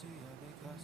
Because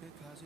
Because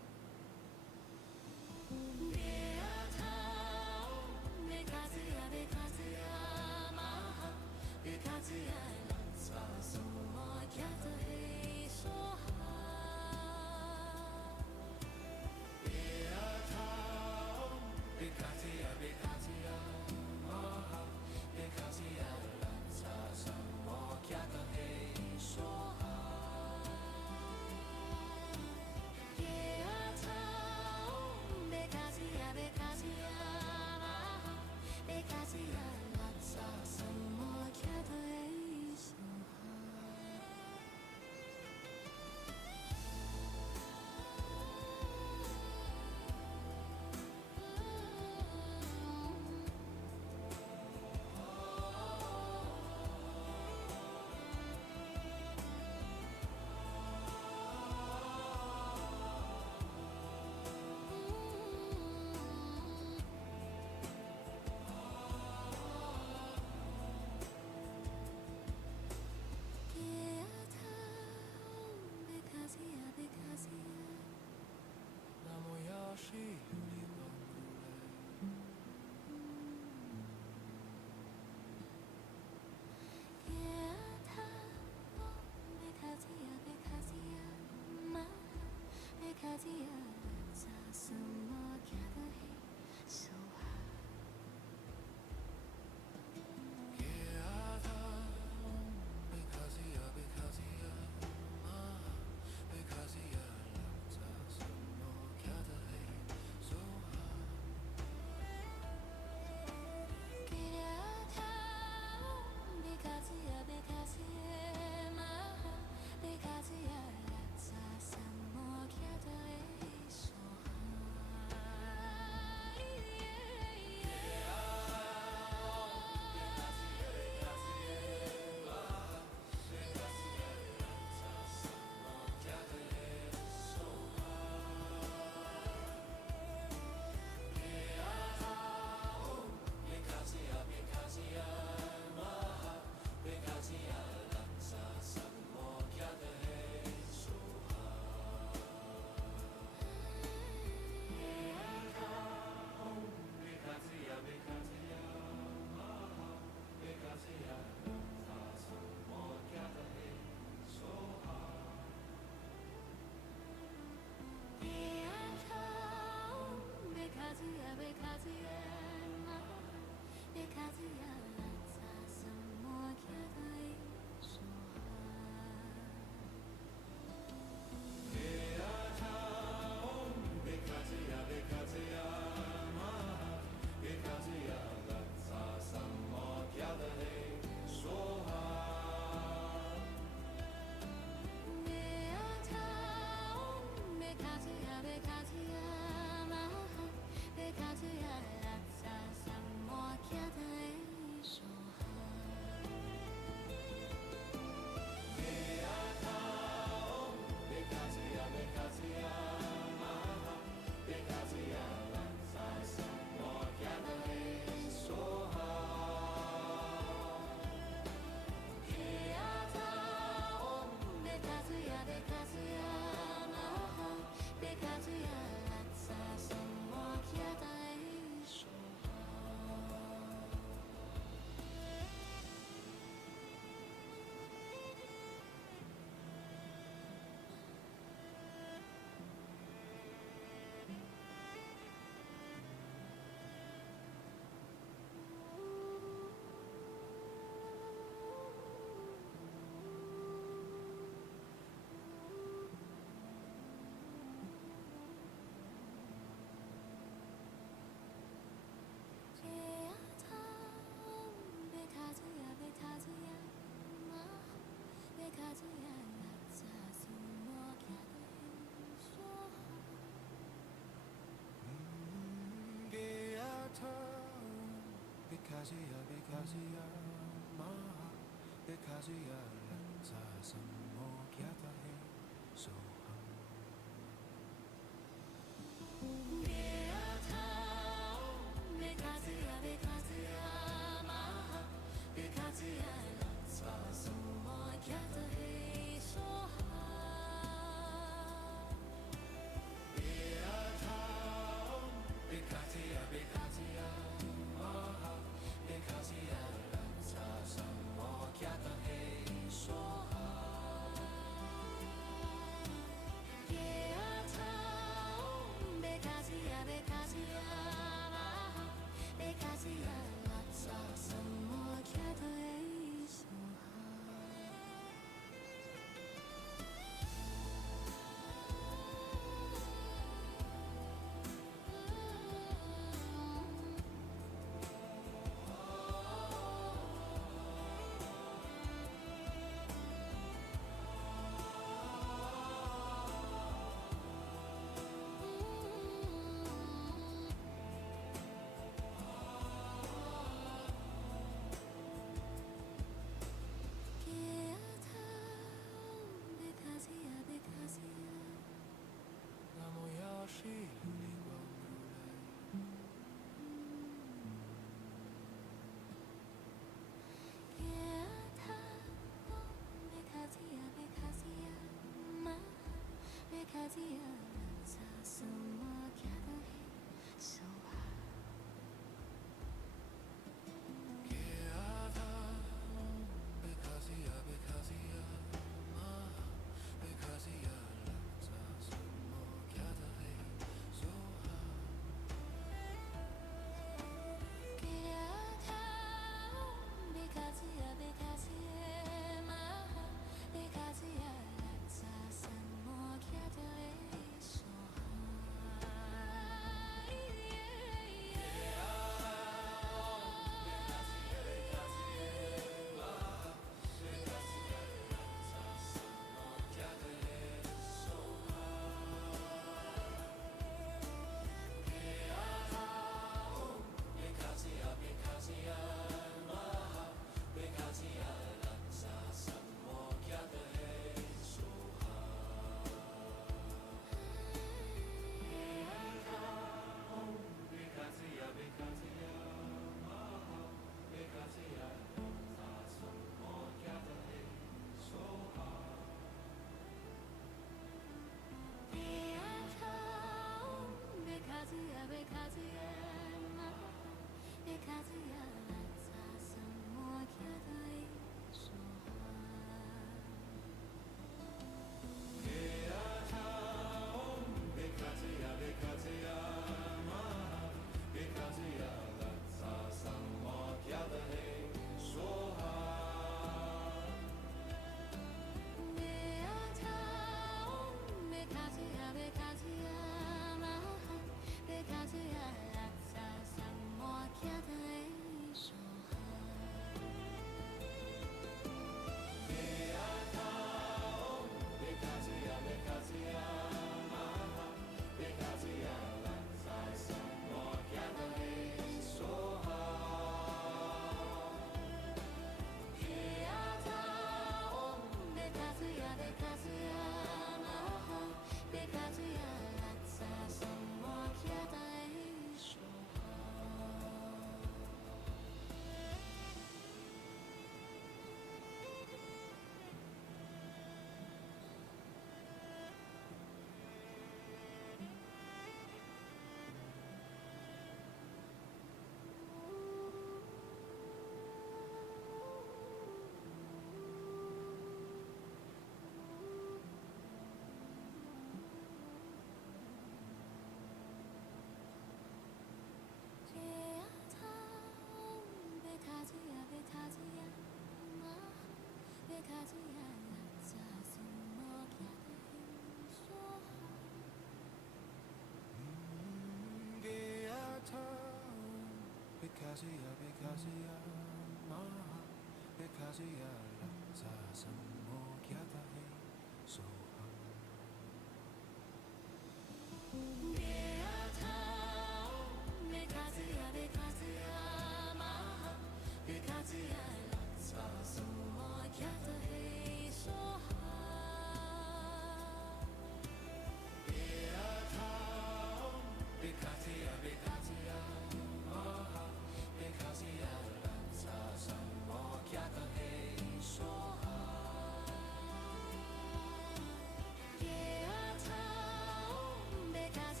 Because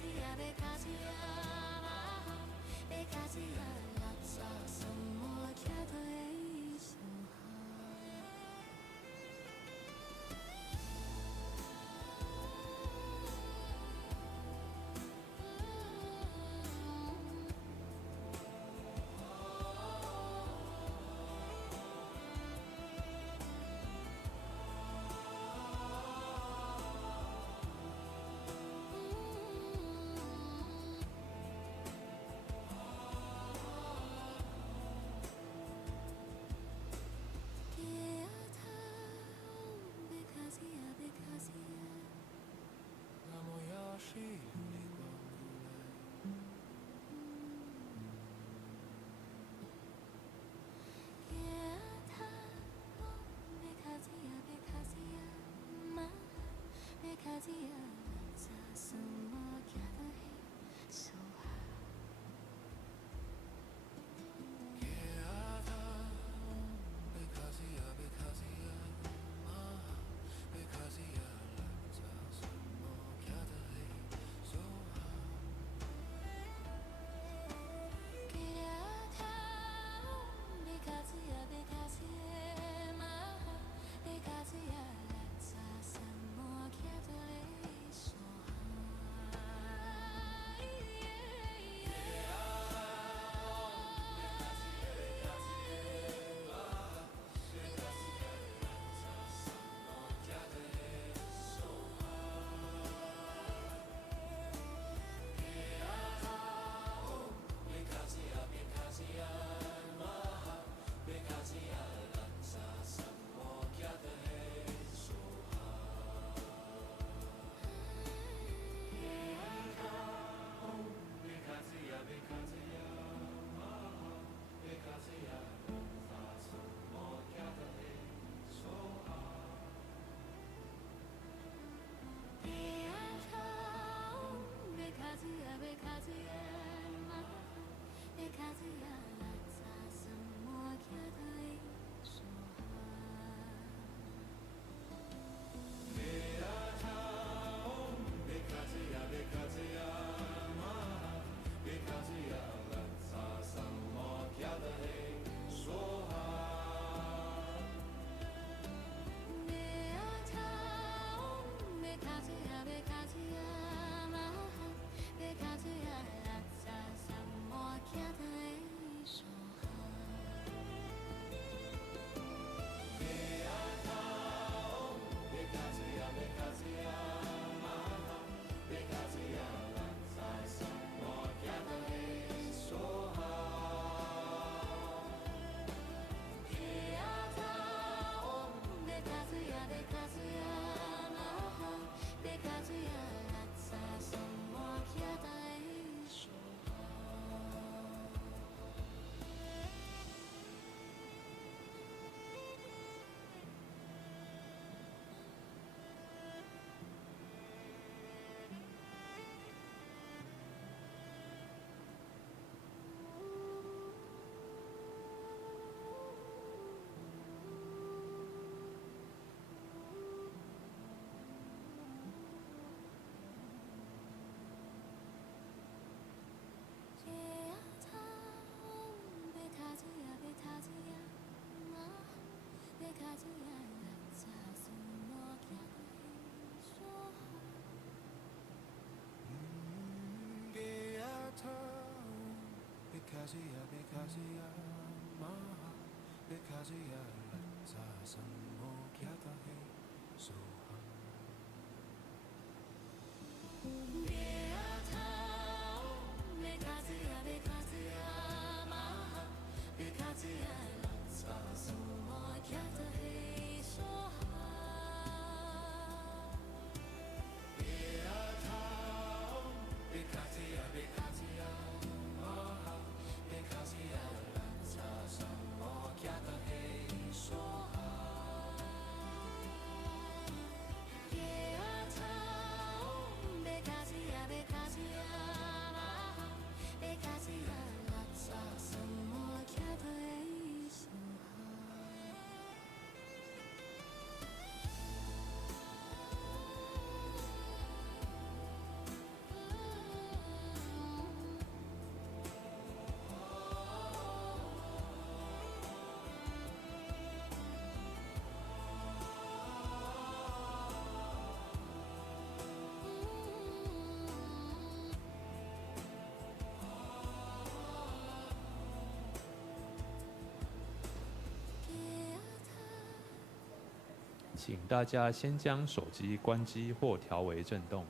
请大家先将手机关机或调为震动。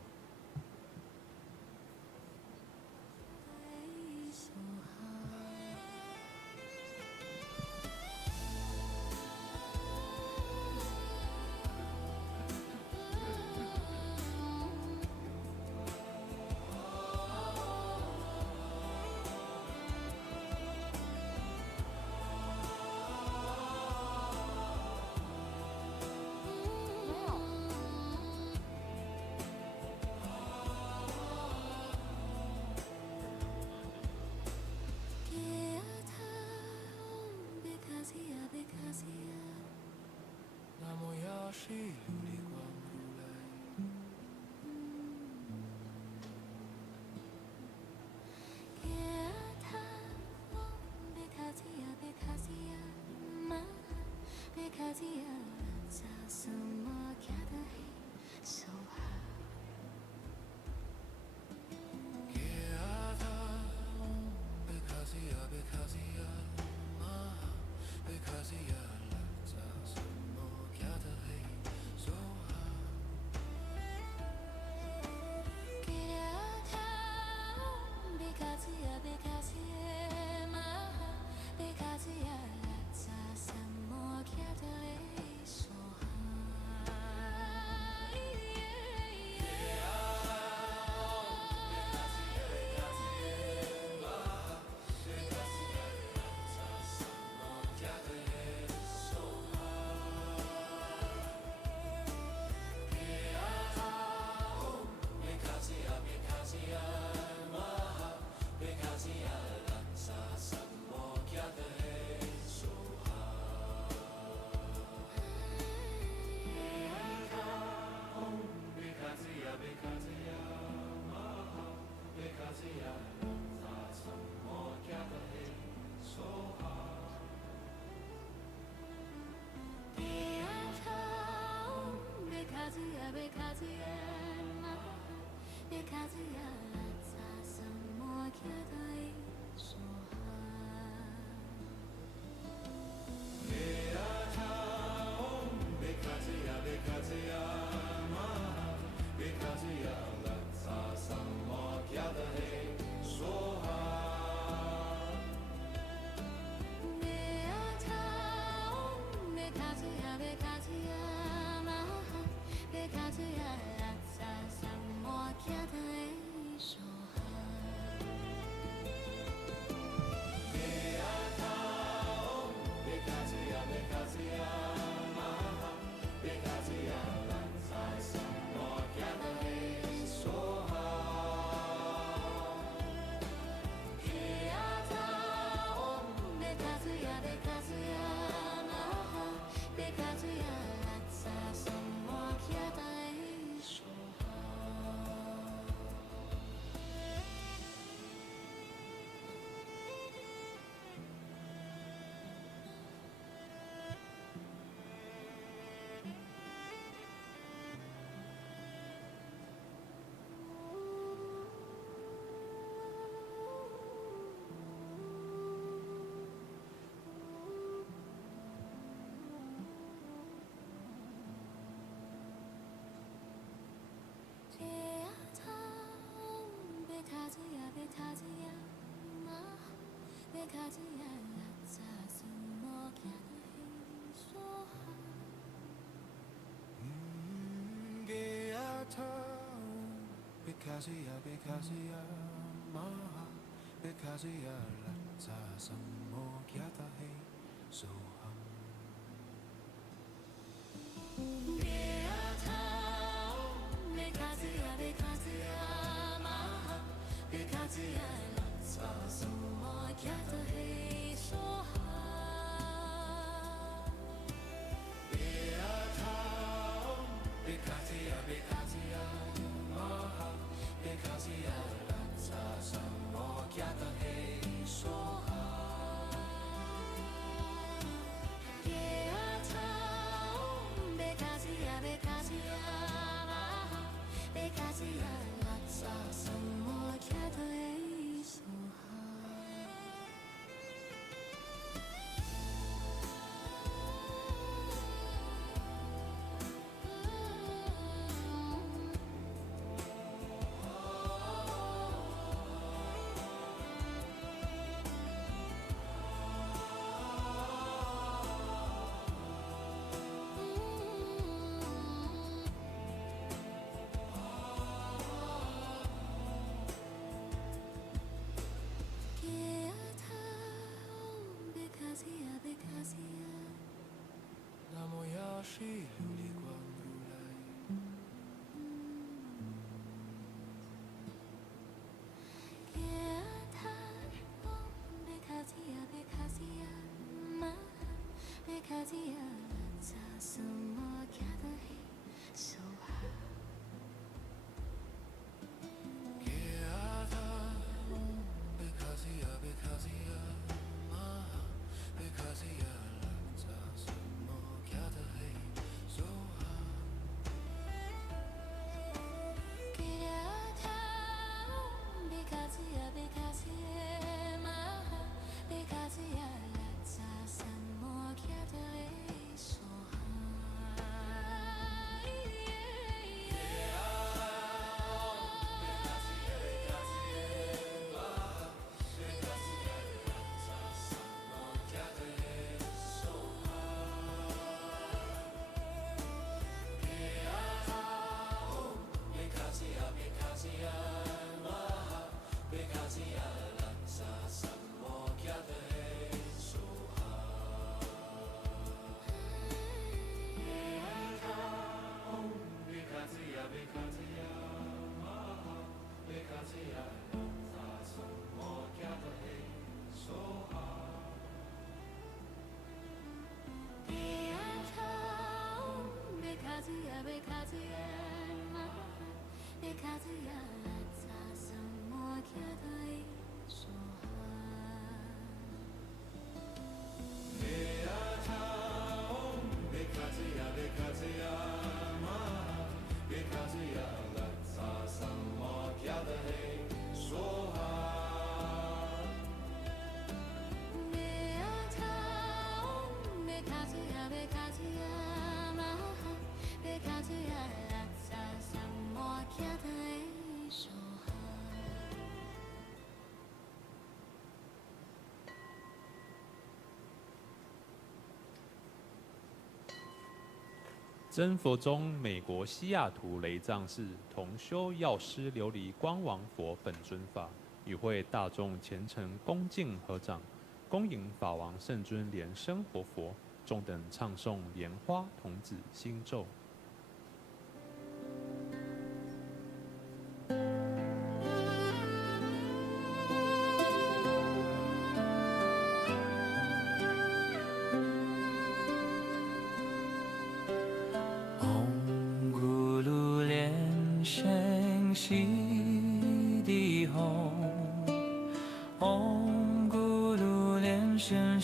真佛中美国西雅图雷藏寺同修药师琉璃光王佛本尊法，与会大众虔诚恭敬合掌，恭迎法王圣尊莲生活佛，众等唱诵莲花童子心咒。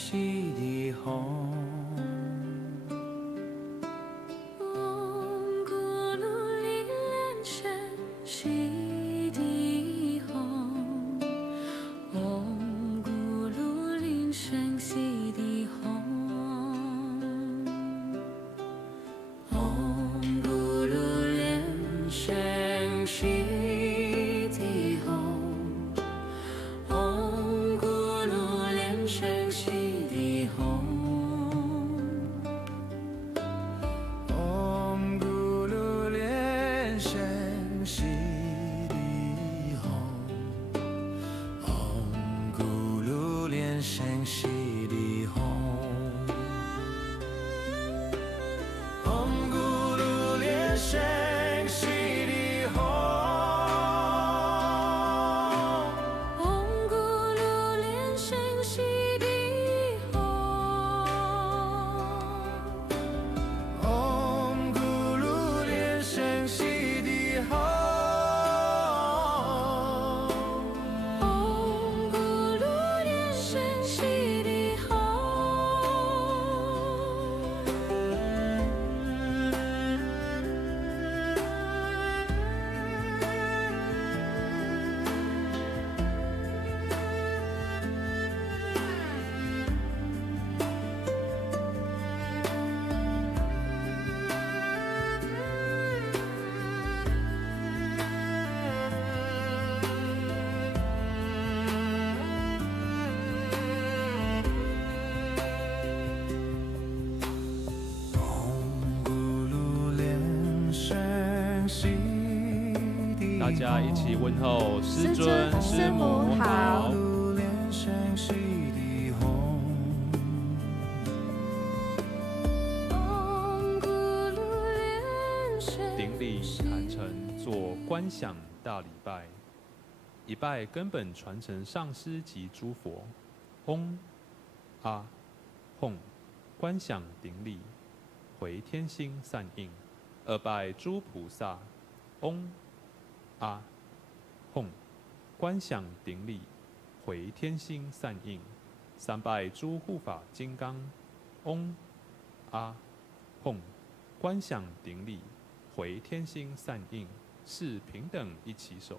西地吽。家一起问候师尊、师母好。顶礼坛城，做观想大礼拜。一拜根本传承上师及诸佛。嗡、啊、吽，观想顶礼，回天心散应。二拜诸菩萨。嗡、啊、吽，观想顶礼，回天心散应。三拜诸护法金刚。嗡、啊、吽，观想顶礼，回天心散应，是平等一起手。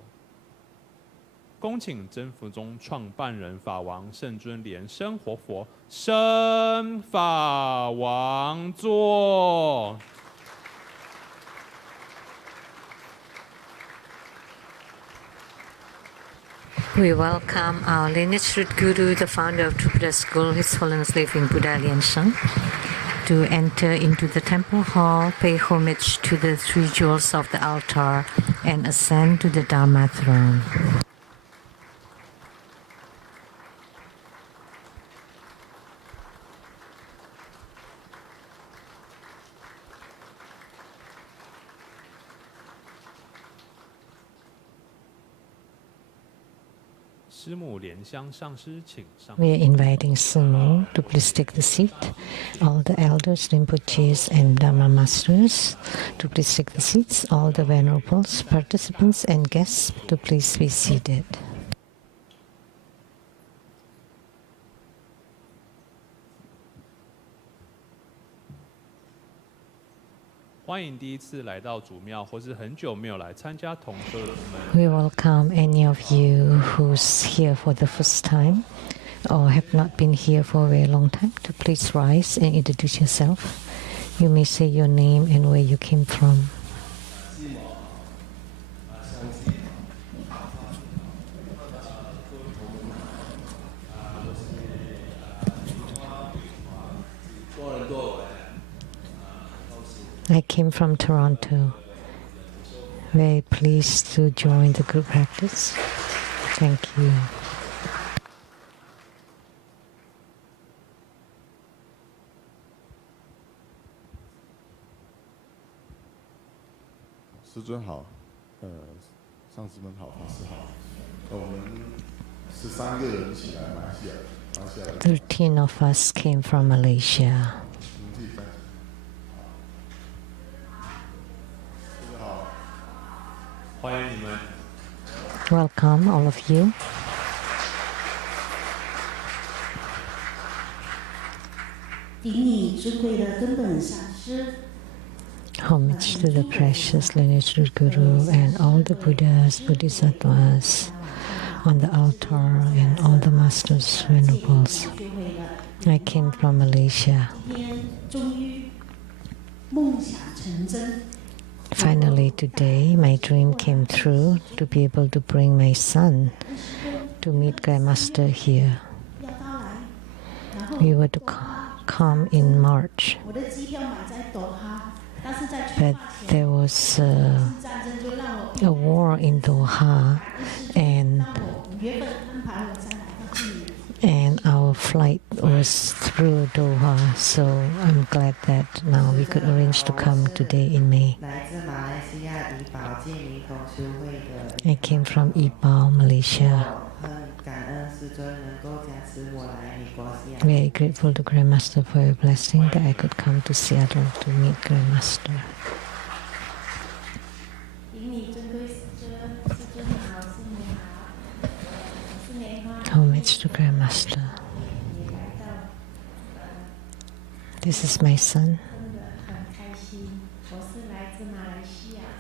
恭请真佛宗创办人法王圣尊莲生活佛升法王座。We welcome our lineage root guru, the founder of True Buddha School, His Holiness Living Buddha Lian Sheng, to enter into the temple hall, pay homage to the three jewels of the altar, and ascend to the Dharma throne. We are inviting Sumo to please take the seat. All the elders, Rinpoches, and Dharma masters to please take the seats. All the venerables, participants, and guests to please be seated. 欢迎第一次来到祖庙，或是很久没有来参加同修的我们。We welcome any of you who's here for the first time or have not been here for a very long time to please rise and introduce yourself. You may say your name and where you came from. I came from Toronto. Very pleased to join the group practice. Thank you. 师尊好，上师们好，法师好。我们13个人一起来马来西亚。13 of us came from Malaysia. Welcome, all of you. Homage to the precious lineage root guru and all the Buddhas, Bodhisattvas on the altar and all the masters, venerables. I came from Malaysia. Finally today, my dream came true to be able to bring my son to meet Grandmaster here. We were to come in March, but there was a war in Doha, and our flight was through Doha, so I'm glad that now we could arrange to come today in May. I came from Ipoh, Malaysia. Very grateful to Grandmaster for your blessing that I could come to Seattle to meet Grandmaster. Homage to Grandmaster. This is my son.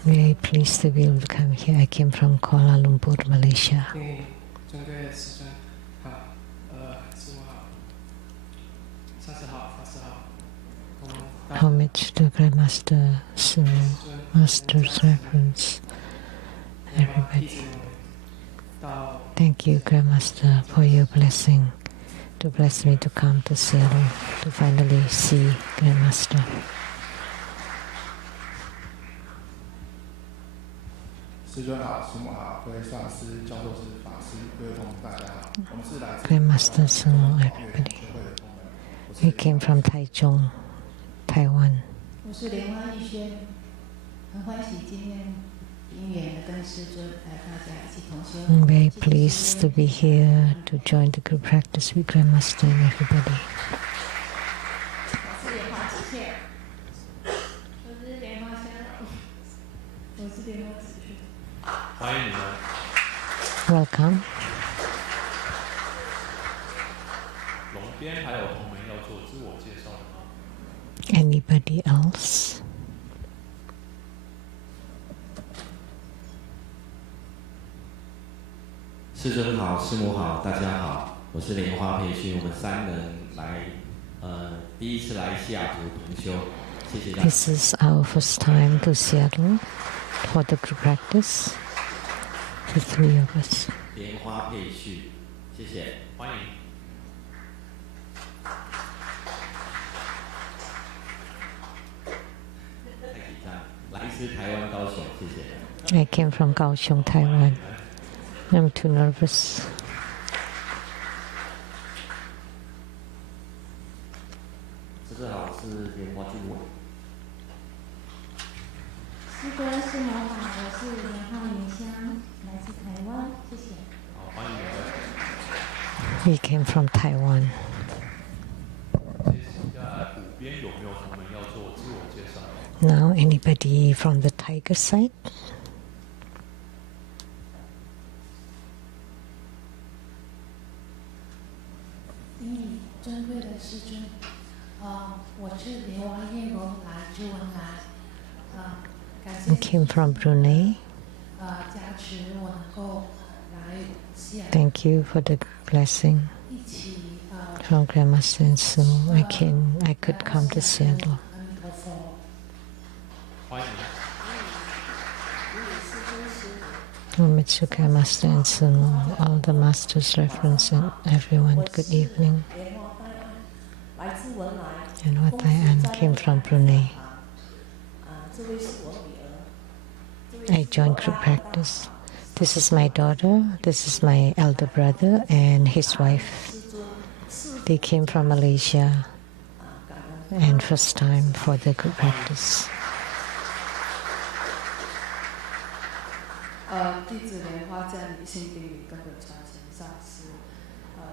Very pleased to be able to come here. I came from Kuala Lumpur, Malaysia. Homage to Grandmaster Lu, Master's reference, everybody. Thank you, Grandmaster, for your blessing to bless me to come to Seattle to finally see Grandmaster. 师尊好，师母好，各位上师、教授师、法师、各位同仁，大家好。我们是来自 Grandmaster Lu, everybody. We came from Taichung, Taiwan. 我是莲花玉轩，很欢喜今天因缘跟师尊大家一起同修。 I'm very pleased to be here to join the group practice with Grandmaster and everybody. 我是莲花子倩，我是莲花香，我是莲花子轩。欢迎你们。 Welcome. 龙边还有同门要做自我介绍的吗？ Anybody else? 师尊好，师母好，大家好，我是莲花培训，我们3人来，第一次来西雅图同修，谢谢大家。This is our first time to Seattle for the group practice. The 3 of us. 莲花培训，谢谢，欢迎。太紧张，来自台湾高雄，谢谢。 I came from Kaohsiung, Taiwan. I'm too nervous. 师尊好，我是莲花君我。师尊师母好，我是莲花云香，来自台湾，谢谢。好，欢迎你们。 We came from Taiwan. 接下来五边有没有同门要做自我介绍？ Now, anybody from the tiger side? 尊贵的师尊，我是莲花叶柔来自文莱，感谢 We came from Brunei. 加持我能够来西雅图 Thank you for the blessing 一起from Grandmaster and Sumo. I could come to Seattle. 阿弥陀佛。欢迎。 Umitsu Grandmaster and Sumo, all the masters reference and everyone, good evening. 来自文莱， And what I am came from Brunei. 这位是我女儿， I joined group practice. This is my daughter, this is my elder brother and his wife. They came from Malaysia and first time for the group practice. 弟子莲花在理性定理根本传承上师，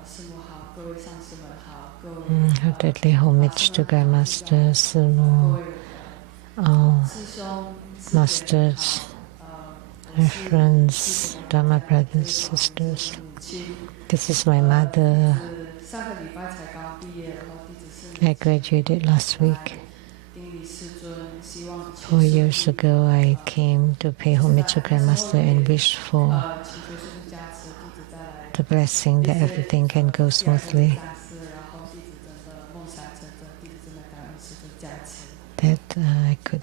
师母好，各位上师们好，各位 Heartedly homage to Grandmaster Sumo, all 师兄、师姐 masters, reference, Dharma brothers, sisters. 母亲， This is my mother. 上个礼拜才刚毕业，然后弟子是 I graduated last week. 定理师尊，希望 4 years ago, I came to pay homage to Grandmaster and wish for 请求师尊加持，弟子再来 the blessing that everything can go smoothly, 大师，然后弟子真的梦想成真，弟子真的感恩师尊加持。 that I could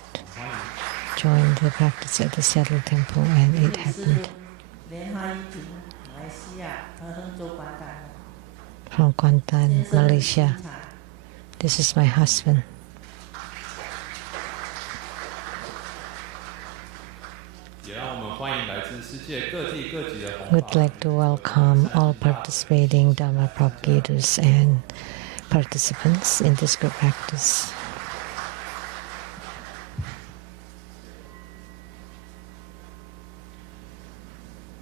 join the practice at the Seattle Temple, and it happened. 莲花一品，马来西亚和亨州关丹。 From Kuantan, Malaysia. This is my husband. 也让我们欢迎来自世界各地各级的弘 Would 法。 like to welcome all participating Dharma propagators and participants in this group practice.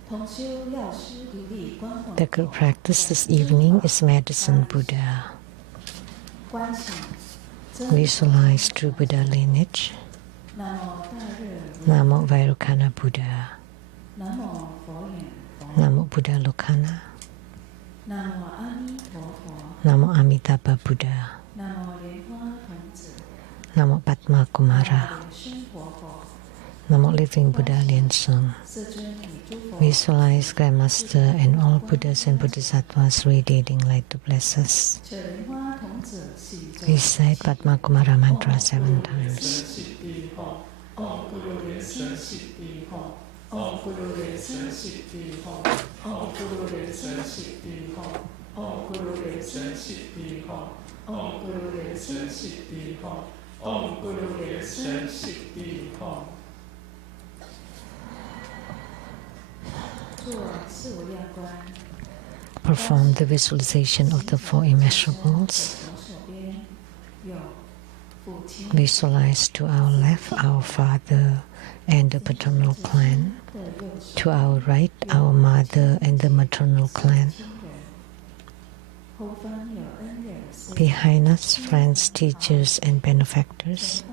同修药师琉璃观望 The group practice this evening is Medicine Buddha. 观想真 Visualize true Buddha lineage. 南无大日 Namo Vairocana Buddha. 南无佛眼佛 Namo Buddha Lokana. 南无阿弥陀佛 Namo Amitabha Buddha. 南无莲花童子 Namo Padma 南 Kumara. 无生活佛 Namo Living Buddha Lian Sheng. 世尊与诸佛 Visualize Grandmaster and all Buddhas and Bodhisattvas radiating light to bless us. 这莲花童子喜咒 Recite Padma Kumara mantra 7 times. 喜地吽，唵咕噜莲生喜地吽，唵咕噜莲生喜地吽，唵咕噜莲生喜地吽，唵咕噜莲生喜地吽，唵咕噜莲生喜地吽，唵咕噜莲生喜地吽。Perform the visualization of the four immeasurables. Visualize to our left our father and the paternal clan, to our right our mother and the maternal clan. Behind us, friends, teachers, and benefactors.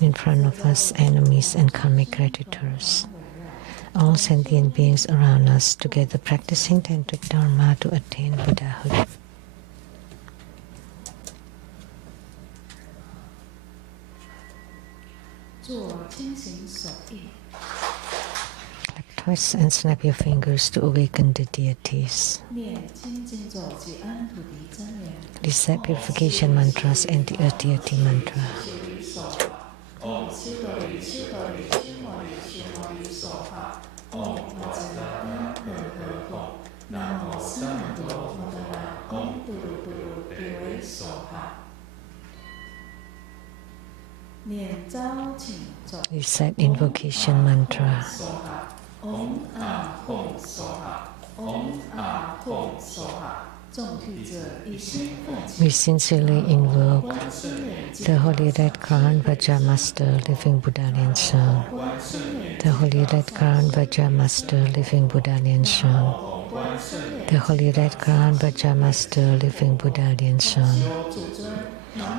In front of us, enemies and karmic creditors. All sentient beings around us, together practicing Tantric Dharma to attain Buddhahood. Clap twice and snap your fingers to awaken the deities. Recite purification mantras and the Earth Deity mantra. Recite invocation mantra. We sincerely invoke the Holy Red Crown Vajramaster, Living Buddha Lian Sheng. The Holy Red Crown Vajramaster, Living Buddha Lian Sheng. The Holy Red Crown Vajramaster, Living Buddha Lian Sheng.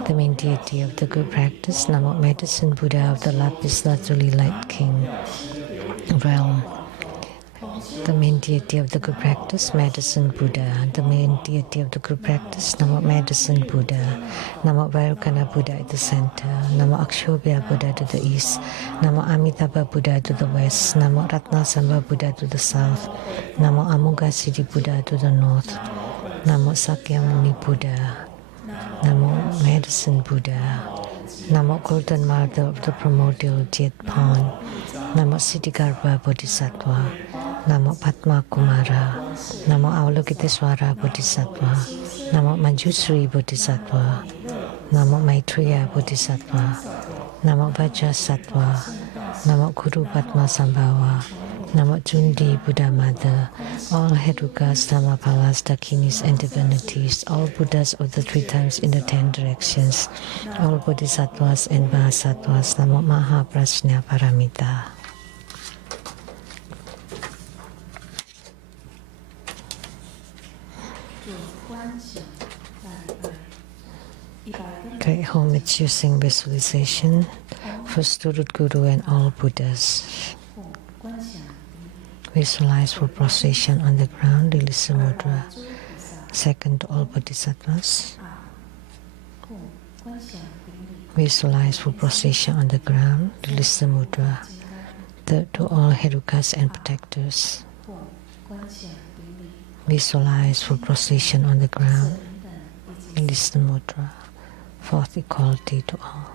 The main deity of the good practice, Namo Medicine Buddha of the Lapis Lazuli Light King realm. The main deity of the good practice, Medicine Buddha. The main deity of the good practice, Namo Medicine Buddha. Namo Vairukana Buddha at the center. Namo Akshobhya Buddha to the east. Namo Amitabha Buddha to the west. Namo Ratnasambha Buddha to the south. Namo Amoghasiddhi Buddha to the north. Namo Sakyamuni Buddha. Namo Medicine Buddha. Namo Golden Mother of the Primordial Jet Pond. Namo Siddhigarbha Bodhisattva. Namo Padma Kumara. Namo Avalokiteswara Bodhisattva. Namo Manjusri Bodhisattva. Namo Maitreya Bodhisattva. Namo Vajrasattva. Namo Guru Padma Sambhava. Namo Jundi Buddha Mother. All Herukas, Dhammapalas, Dakinis, and divinities. All Buddhas of the 3 times in the 10 directions. All Bodhisattvas and Mahasattvas. Namo Mahaprajna Paramita. Great homage using visualization. First to Root Guru and all Buddhas. Visualize for prostration on the ground, release the mudra. Second to all Bodhisattvas. Visualize for prostration on the ground, release the mudra. Third to all Herukas and protectors. Visualize for prostration on the ground, release the mudra. Fourth, equality to all.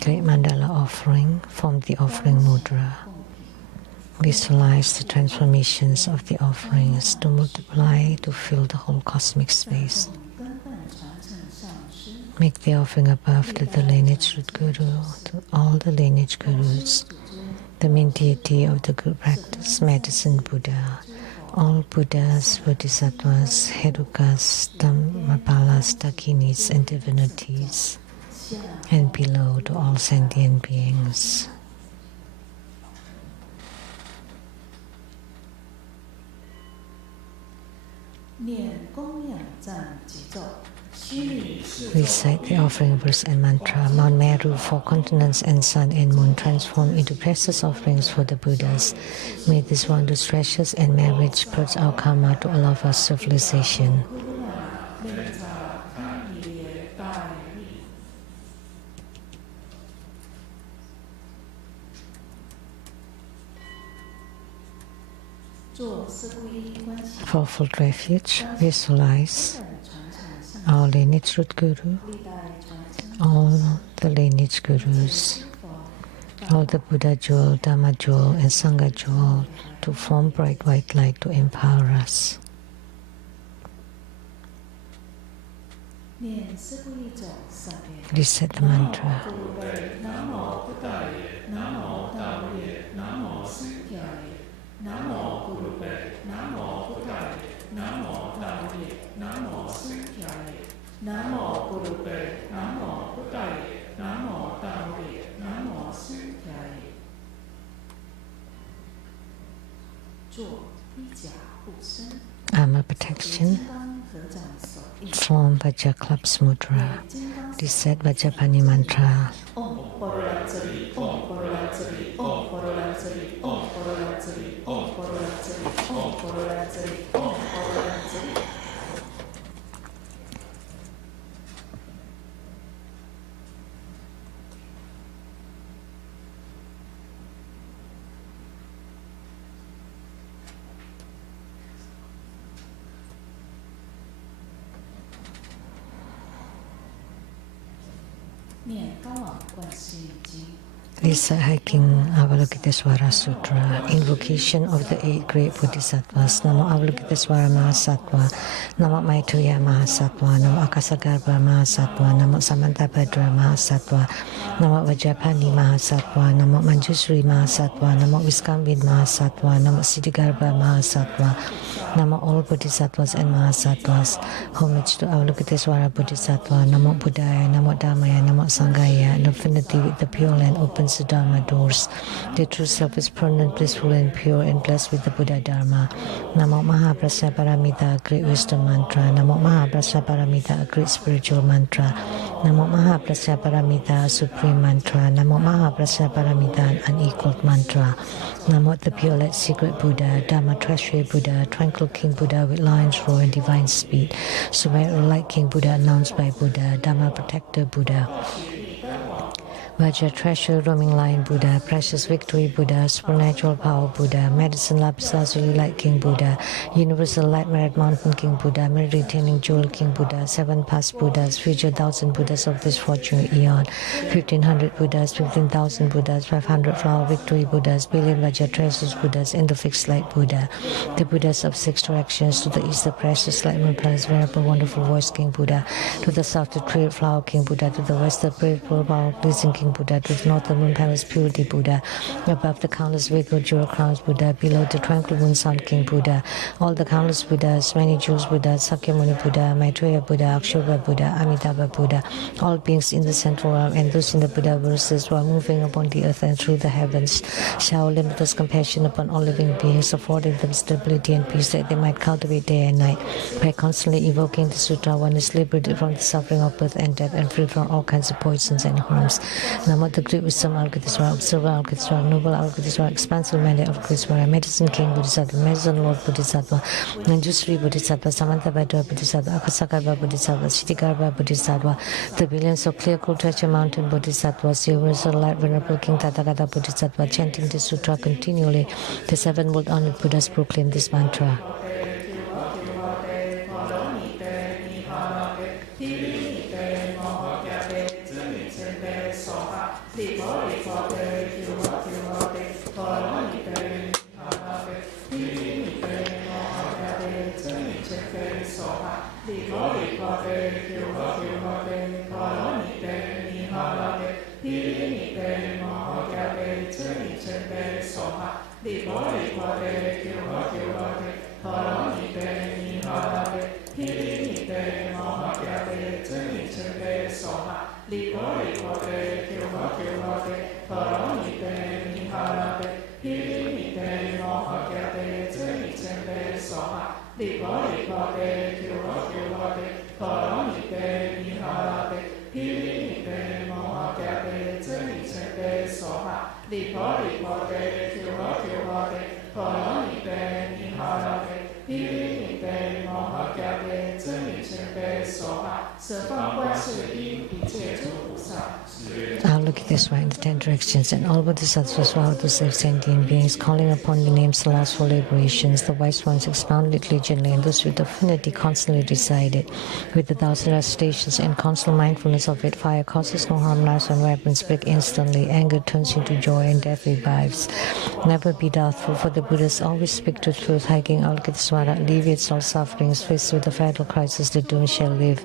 Great mandala offering, form the offering mudra. Visualize the transformations of the offerings to multiply to fill the whole cosmic space. Make the offering above to the lineage root guru, to all the lineage gurus, the main deity of the good practice, Medicine Buddha, all Buddhas, Bodhisattvas, Herukas, Dhammapalas, Dakinis, and divinities, and below to all sentient beings. Recite the offering verse and mantra. Mount Meru, 4 continents and sun and moon transform into precious offerings for the Buddhas. May this wondrous treasures and marriage purge our karma to allow us civilization. Fourfold refuge, visualize our lineage root guru, all the lineage gurus, all the Buddha jewel, Dhamma jewel, and Sangha jewel to form bright white light to empower us. Reset the mantra. Armor protection. Form Vajra Clubs Mudra. Reset Vajrapani mantra. Recite Hiking Avalokitesvara Sutra. Invocation of the 8 great Bodhisattvas. Namo Avalokitesvara Mahasattva. Namo Maitreya Mahasattva. Namo Akasagarbha Mahasattva. Namo Samantabhadra Mahasattva. Namo Vajrapani Mahasattva. Namo Manjushri Mahasattva. Namo Viskamvid Mahasattva. Namo Siddhigarbha Mahasattva. Namo all Bodhisattvas and Mahasattvas. Homage to Avalokitesvara Bodhisattva. Namo Buddhaya. Namo Dhammaya. Namo Sanghaya. An affinity with the Pure Land opens the Dharma doors. The true self is permanent, blissful and pure and blessed with the Buddhadharma. Namo Mahaprasya Paramita, a great wisdom mantra. Namo Mahaprasya Paramita, a great spiritual mantra. Namo Mahaprasya Paramita, a supreme mantra. Namo Mahaprasya Paramita, an unequaled mantra. Namo the pure light secret Buddha, Dharma treasury Buddha, tranquil King Buddha with lion's roar and divine speed. Sumeru light King Buddha announced by Buddha, Dharma protector Buddha. Vajra treasure roaming lion Buddha, precious victory Buddha, supernatural power Buddha, medicine lapis lazuli light King Buddha, universal light merit mountain King Buddha, merit retaining jewel King Buddha, 7 past Buddhas, future 1,000 Buddhas of this fortunate eon, 1,500 Buddhas, 15,000 Buddhas, 500 flower victory Buddhas, billion Vajra treasures Buddhas, in the fixed light Buddha, the Buddhas of 6 directions, to the east the precious light moon palace, venerable wonderful voice King Buddha, to the south the created flower King Buddha, to the west the prayerful power pleasing King Buddha, to the north the moon palace purity Buddha, above the countless Vedic jewel crowns Buddha, below the tranquil moon sun King Buddha, all the countless Buddhas, many jewels Buddha, Sakyamuni Buddha, Maitreya Buddha, Akshobha Buddha, Amitabha Buddha, all beings in the central realm and those in the Buddha verses who are moving upon the earth and through the heavens, shower limitless compassion upon all living beings, affording them stability and peace that they might cultivate day and night. By constantly evoking the sutra, one is liberated from the suffering of birth and death and free from all kinds of poisons and harms. Namo the great wisdom Avalokitesvara, observer Avalokitesvara, noble Avalokitesvara, expansive mandate Avalokitesvara, medicine King Bodhisattva, medicine Lord Bodhisattva, Manjushri Bodhisattva, Samantabhadra Bodhisattva, Akasagarbha Bodhisattva, Siddhigarbha Bodhisattva, the billions of clear cool treasure mountain Bodhisattvas, universal light venerable King Tathagata Bodhisattva, chanting this sutra continually, the 7 world honored Buddhas proclaim this mantra. Avalokitesvara in the 10 directions, and all Bodhisattvas vow to save sentient beings, calling upon the names the last for liberations. The wise ones expound it diligently, and those with affinity constantly recite it. With the 1,000 recitations and constant mindfulness of it, fire causes no harm, knives and weapons break instantly, anger turns into joy, and death revives. Never be doubtful, for the Buddhas always speak the truth. Hiking Avalokitesvara alleviates all sufferings. Faced with the fatal crisis, the doomed shall live.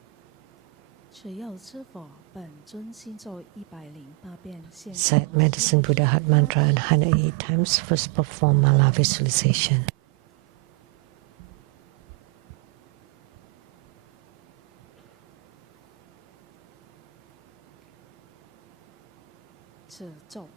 只有知否本尊心咒108遍，现 Said medicine Buddha Heart mantra 108 times. First perform mala visualization. 此咒。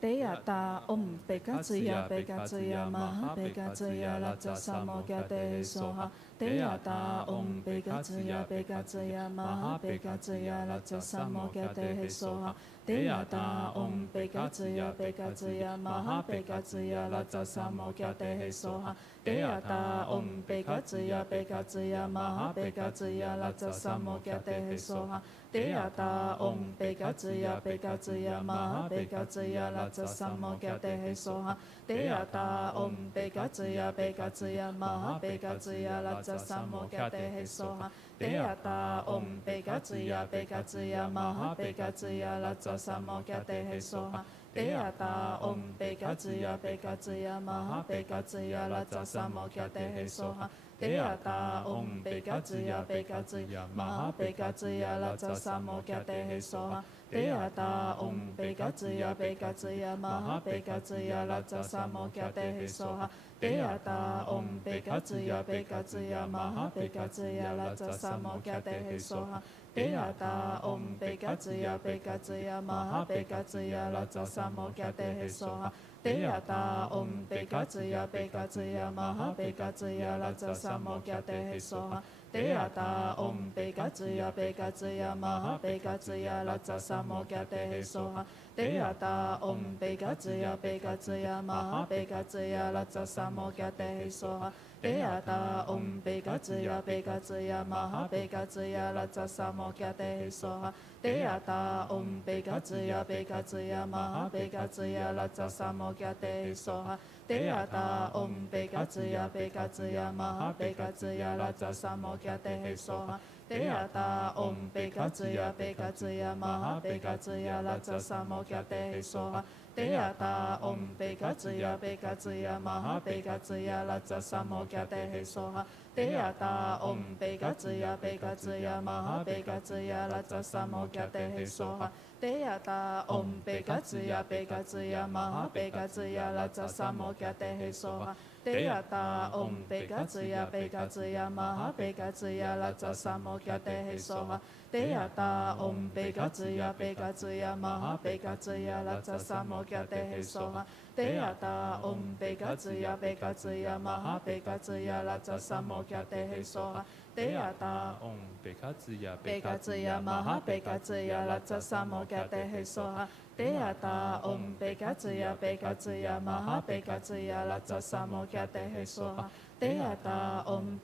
Te yata om pekatsuya pekatsuya maha pekatsuya raja samogya te soha. Te yata om pekatsuya pekatsuya maha pekatsuya raja samogya te soha. Te yata om pekatsuya pekatsuya maha pekatsuya raja samogya te soha. Te yata om pekatsuya pekatsuya maha pekatsuya raja samogya te soha. Te yata om pekatsuya pekatsuya maha pekatsuya raja samogya te soha. Te yata om pekatsuya pekatsuya maha pekatsuya raja samogya te soha. Te yata om pekatsuya pekatsuya maha pekatsuya raja samogya te soha. Te yata om pekatsuya pekatsuya maha pekatsuya raja samogya te soha. Te yata om pekatsuya pekatsuya maha pekatsuya raja samogya te soha. Te yata om pekatsuya pekatsuya maha pekatsuya raja samogya te soha. Te yata om pekatsuya pekatsuya maha pekatsuya raja samogya te soha. Te yata om pekatsuya pekatsuya maha pekatsuya raja samogya te soha. Te yata om pekatsuya pekatsuya maha pekatsuya raja samogya te soha. Te yata om pekatsuya pekatsuya maha pekatsuya raja samogya te soha. Te yata om pekatsuya pekatsuya maha pekatsuya raja samogya te soha. Te yata om pekatsuya pekatsuya maha pekatsuya raja samogya te soha. Te yata om pekatsuya pekatsuya maha pekatsuya raja samogya te soha. Te yata om pekatsuya pekatsuya maha pekatsuya raja samogya te soha. Te yata om pekatsuya pekatsuya maha pekatsuya raja samogya te soha. Te yata om pekatsuya pekatsuya maha pekatsuya raja samogya te soha. Te yata om pekatsuya pekatsuya maha pekatsuya raja samogya te soha. Te yata om pekatsuya pekatsuya maha pekatsuya raja samogya te soha. Te yata om pekatsuya pekatsuya maha pekatsuya raja samogya te soha. Te yata om pekatsuya pekatsuya maha pekatsuya raja samogya te soha. Te yata om pekatsuya pekatsuya maha pekatsuya raja samogya te soha. Te yata om pekatsuya pekatsuya maha pekatsuya raja samogya te soha. Te yata om pekatsuya pekatsuya maha pekatsuya raja samogya te soha. Te yata om pekatsuya pekatsuya maha pekatsuya raja samogya te soha. Te yata om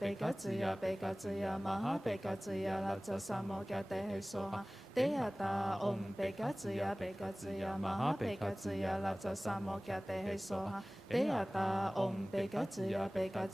pekatsuya pekatsuya maha pekatsuya raja samogya te soha. Te yata om pekatsuya pekatsuya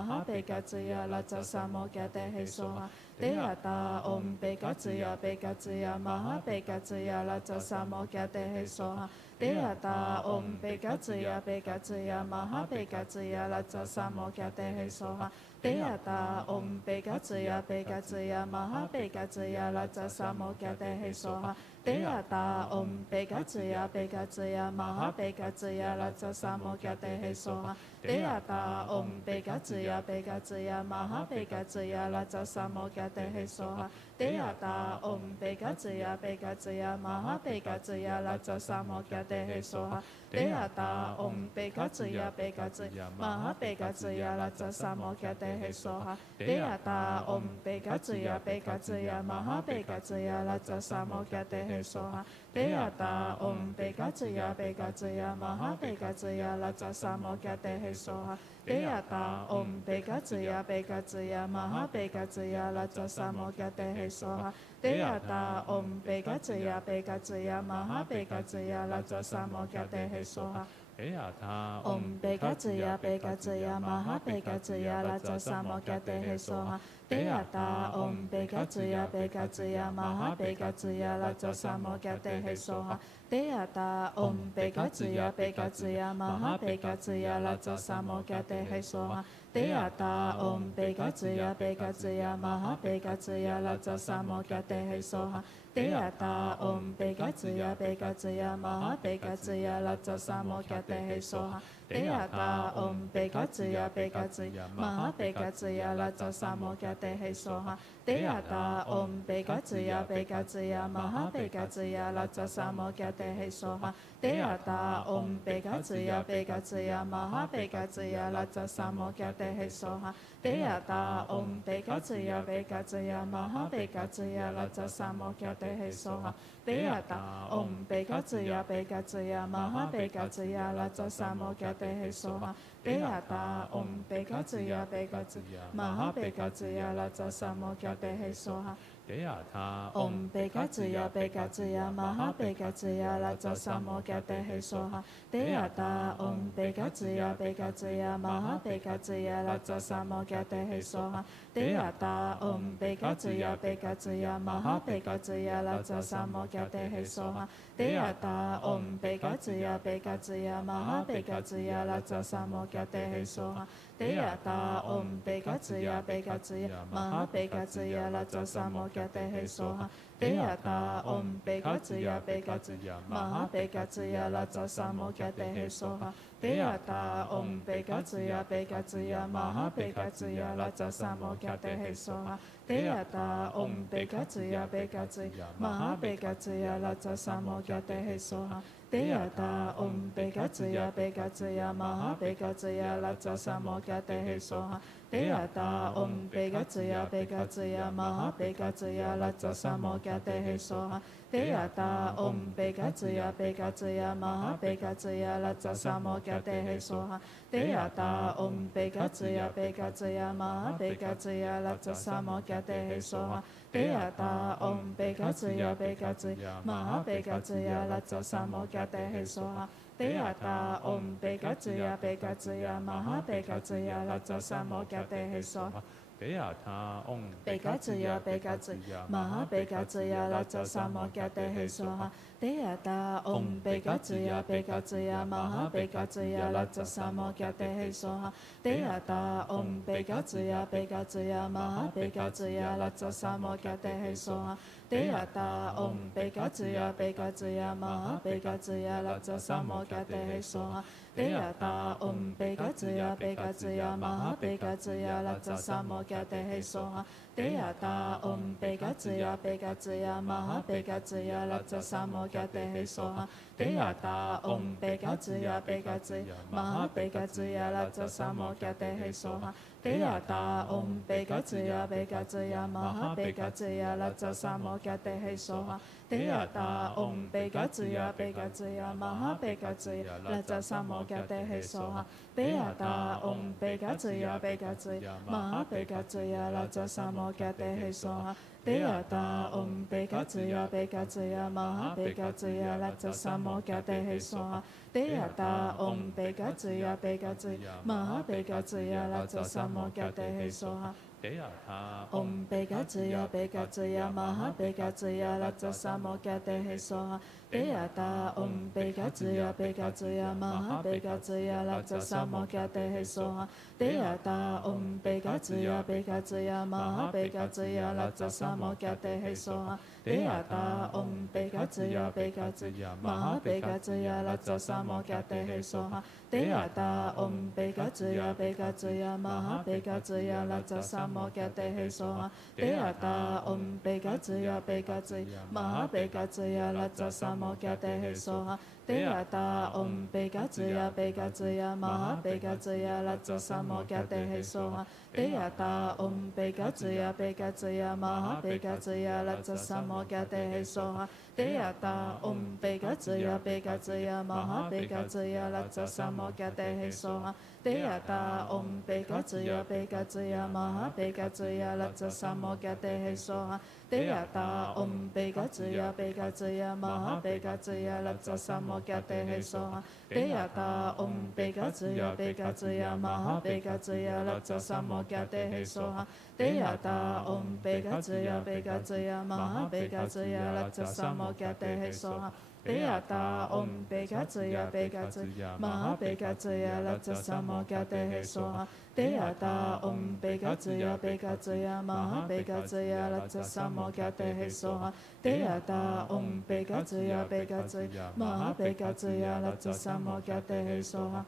maha pekatsuya raja samogya te soha. Te yata om pekatsuya pekatsuya maha pekatsuya raja samogya te soha. Te yata om pekatsuya pekatsuya maha pekatsuya raja samogya te soha. Te yata om pekatsuya pekatsuya maha pekatsuya raja samogya te soha. Te yata om pekatsuya pekatsuya maha pekatsuya raja samogya te soha. Te yata om pekatsuya pekatsuya maha pekatsuya raja samogya te soha. Te yata om pekatsuya pekatsuya maha pekatsuya raja samogya te soha. Te yata om pekatsuya pekatsuya maha pekatsuya raja samogya te soha. Te yata om pekatsuya pekatsuya maha pekatsuya raja samogya te soha. Te yata om pekatsuya pekatsuya maha pekatsuya raja samogya te soha. Te yata om pekatsuya pekatsuya maha pekatsuya raja samogya te soha. Te yata om pekatsuya pekatsuya maha pekatsuya raja samogya te soha. 得亚他 Om Bekacaya Bekacaya Maha Bekacaya Raja Samokyatehe Soha Deyata Om Bekacaya Bekacaya Maha Bekacaya Raja Samokyatehe Soha Deyata Om Bekacaya Bekacaya Maha Bekacaya Raja Samokyatehe Soha Deyata Om Bekacaya Bekacaya Maha Bekacaya Raja Samokyatehe Soha Deyata Om Bekacaya Bekacaya Maha Bekacaya Raja Samokyatehe Soha Deyata Om Bekacaya Bekacaya Maha Bekacaya Raja Samokyatehe Soha Deyata Om Bekacaya Bekacaya Maha Bekacaya Raja Samokyatehe Soha Deyata Om Bekacaya Bekacaya Maha Bekacaya Raja Samokyatehe Soha Deyata Om Bekacaya Bekacaya Maha Bekacaya Raja Samokyatehe Soha Deyata Om Bekacaya Bekacaya Maha Bekacaya Raja Samokyatehe Soha Deyata Om Bekacaya Bekacaya Maha Bekacaya Raja Samokyatehe Soha Deyata Om Bekacaya Bekacaya Maha Bekacaya Raja Samokyatehe Soha Deyata Om Bekacaya Bekacaya Maha Bekacaya Raja Samokyatehe Soha Deyata Om Bekacaya Bekacaya Maha Bekacaya Raja Samokyatehe Soha Deyata Om Bekacaya Bekacaya Maha Bekacaya Raja Samokyatehe Soha Deyata Om Bekacaya Bekacaya Maha Bekacaya Raja Samokyatehe Soha Deyata Om Bekacaya Bekacaya Maha Bekacaya Raja Samokyatehe Soha Deyata Om Bekacaya Bekacaya Maha Bekacaya Raja Samokyatehe Soha Deyata Om Bekacaya Bekacaya Maha Bekacaya Raja Samokyatehe Soha Deyata Om Bekacaya Bekacaya Maha Bekacaya Raja Samokyatehe Soha Deyata Om Bekacaya Bekacaya Maha Bekacaya Raja Samokyatehe Soha Deyata Om Bekacaya Bekacaya Maha Bekacaya Raja Samokyatehe Soha Deyata Om Bekacaya Bekacaya Maha Bekacaya Raja Samokyatehe Soha Deyata Om Bekacaya Bekacaya Maha Bekacaya Raja Samokyatehe Soha Deyata Om Bekacaya Bekacaya Maha Bekacaya Raja Samokyatehe Soha Deyata Om Bekacaya Bekacaya Maha Bekacaya Raja Samokyatehe Soha Deyata Om Bekacaya Bekacaya Maha Bekacaya Raja Samokyatehe Soha Deyata Om Bekacaya Bekacaya Maha Bekacaya Raja Samokyatehe Soha Deyata Om Bekacaya Bekacaya Maha Bekacaya Raja Samokyatehe Soha Deyata Om Bekacaya Bekacaya Maha Bekacaya Raja Samokyatehe Soha Deyata Om Bekacaya Bekacaya Maha Bekacaya Raja Samokyatehe Soha Deyata Om Bekacaya Bekacaya Maha Bekacaya Raja Samokyatehe Soha Deyata Om Bekacaya Bekacaya Maha Bekacaya Raja Samokyatehe Soha Deyata Om Bekacaya Bekacaya Maha Bekacaya Raja Samokyatehe Soha Deyata Om Bekacaya Bekacaya Maha Bekacaya Raja Samokyatehe Soha Deyata Om Bekacaya Bekacaya Maha Bekacaya Raja Samokyatehe Soha Deyata Om Bekacaya Bekacaya Maha Bekacaya Raja Samokyatehe Soha Deyata Om Bekacaya Bekacaya Maha Bekacaya Raja Samokyatehe Soha Deyata Om Bekacaya Bekacaya Maha Bekacaya Raja Samokyatehe Soha Deyata Om Bekacaya Bekacaya Maha Bekacaya Raja Samokyatehe Soha Deyata Om Bekacaya Bekacaya Maha Bekacaya Raja Samokyatehe Soha Deyata Om Bekacaya Bekacaya Maha Bekacaya Raja Samokyatehe Soha Deyata Om Bekacaya Bekacaya Maha Bekacaya Raja Samokyatehe Soha Deyata Om Bekacaya Bekacaya Maha Bekacaya Raja Samokyatehe Soha Deyata Om Bekacaya Bekacaya Maha Bekacaya Raja Samokyatehe Soha Deyata Om Bekacaya Bekacaya Maha Bekacaya Raja Samokyatehe Soha Deyata Om Bekacaya Bekacaya Maha Bekacaya Raja Samokyatehe Soha Deyata Om Begacaya Begacaya Maha Begacaya Latsa Samogyate Hesoha Deyata Om Begacaya Begacaya Maha Begacaya Latsa Samogyate Hesoha Deyata Om Begacaya Begacaya Maha Begacaya Latsa Samogyate Hesoha Deyata Om Begacaya Begacaya Maha Begacaya Latsa Samogyate Hesoha Deyata Om Begacaya Begacaya Maha Begacaya Latsa Samogyate Hesoha Deyata Om Begacaya Begacaya Maha Begacaya Latsa Samogyate Hesoha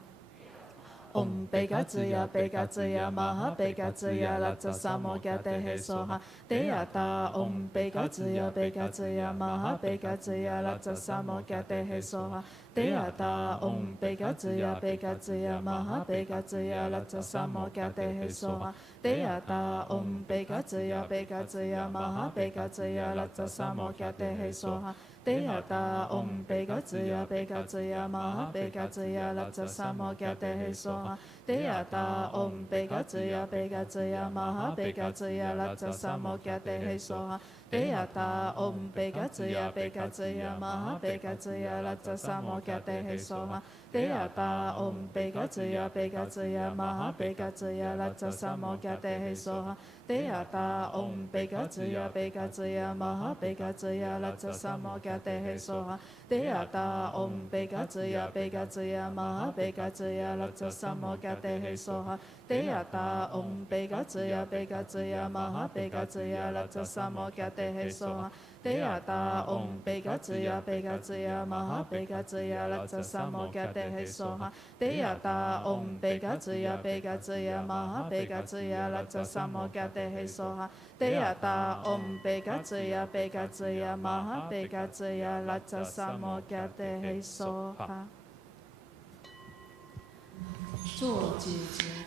Om Begacaya Begacaya Maha Begacaya Latsa Samogyate Hesoha Deyata Om Begacaya Begacaya Maha Begacaya Latsa Samogyate Hesoha Deyata Om Begacaya Begacaya Maha Begacaya Latsa Samogyate Hesoha Deyata Om Begacaya Begacaya Maha Begacaya Latsa Samogyate Hesoha Deyata Om Begacaya Begacaya Maha Begacaya Latsa Samogyate Hesoha Deyata Om Begacaya Begacaya Maha Begacaya Latsa Samogyate Hesoha Deyata Om Begacaya Begacaya Maha Begacaya Latsa Samogyate Hesoha Deyata Om Begacaya Begacaya Maha Begacaya Latsa Samogyate Hesoha Deyata Om Begacaya Begacaya Maha Begacaya Latsa Samogyate Hesoha Deyata Om Begacaya Begacaya Maha Begacaya Latsa Samogyate Hesoha Deyata Om Begacaya Begacaya Maha Begacaya Latsa Samogyate Hesoha Deyata Om Begacaya Begacaya Maha Begacaya Latsa Samogyate Hesoha Deyata Om Begacaya Begacaya Maha Begacaya Latsa Samogyate Hesoha Deyata Om Begacaya Begacaya Maha Begacaya Latsa Samogyate Hesoha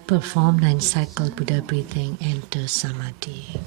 Perform 9-cycle Buddha breathing, enter Samadhi.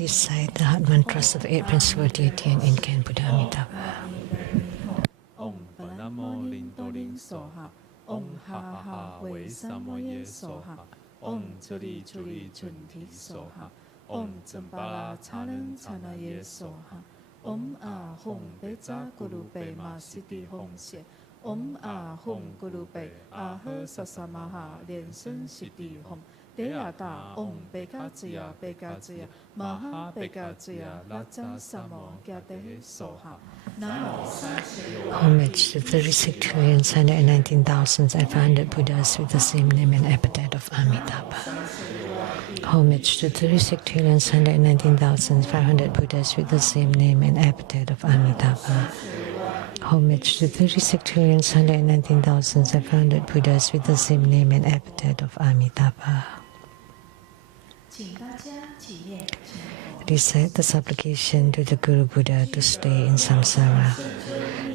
Recite the heart mantras of 8 principal deity and incarnate Buddha Amitabha. Om Panamo Lindo Ling Soha. Om Ha Ha Ha Wei Samo Ye Soha. Om Zeli Zuli Junti Soha. Om Zembala Tanen Tana Ye Soha. Om A Hong Bei Za Guru Bei Ma Sidi Hong Xie. Om A Hong Guru Bei A He Sasamaha Lian Sheng Sidi Hong. Deyata Om Bekazia Bekazia Maha Bekazia Laza Samo Gyate Soha. Homage to 36 trillion 119,500 Buddhas with the same name and epithet of Amitabha. Homage to 36 trillion 119,500 Buddhas with the same name and epithet of Amitabha. Homage to 36 trillion 119,500 Buddhas with the same name and epithet of Amitabha. Recite the supplication to the Guru Buddha to stay in samsara.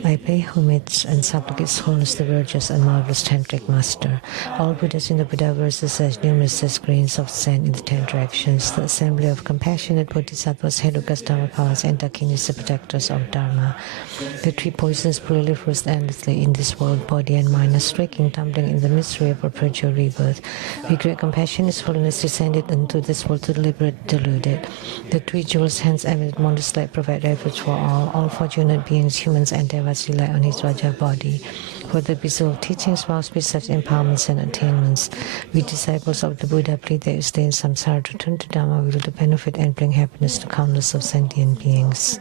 I pay homage and supplicate His Holiness the Virtuous and Marvelous Tantric Master, all Buddhas in the Buddhaverse as numerous as grains of sand in the 10 directions, the assembly of compassionate Bodhisattvas, Hedukas, Dhammapalas, and Dakinis, the protectors of Dharma. The 3 poisons proliferate endlessly in this world, body and mind, are striking, tumbling in the misery of perpetual rebirth. With great compassion, His Holiness descended into this world to liberate the deluded. The 3 jewels, hence eminent modest light, provide refuge for all fortunate beings, humans and devas, rely on His Raja body. For the besouled teachings, vows, precepts, empowerments, and attainments. We disciples of the Buddha plead that you stay in samsara to turn to Dharma, will to benefit and bring happiness to countless of sentient beings.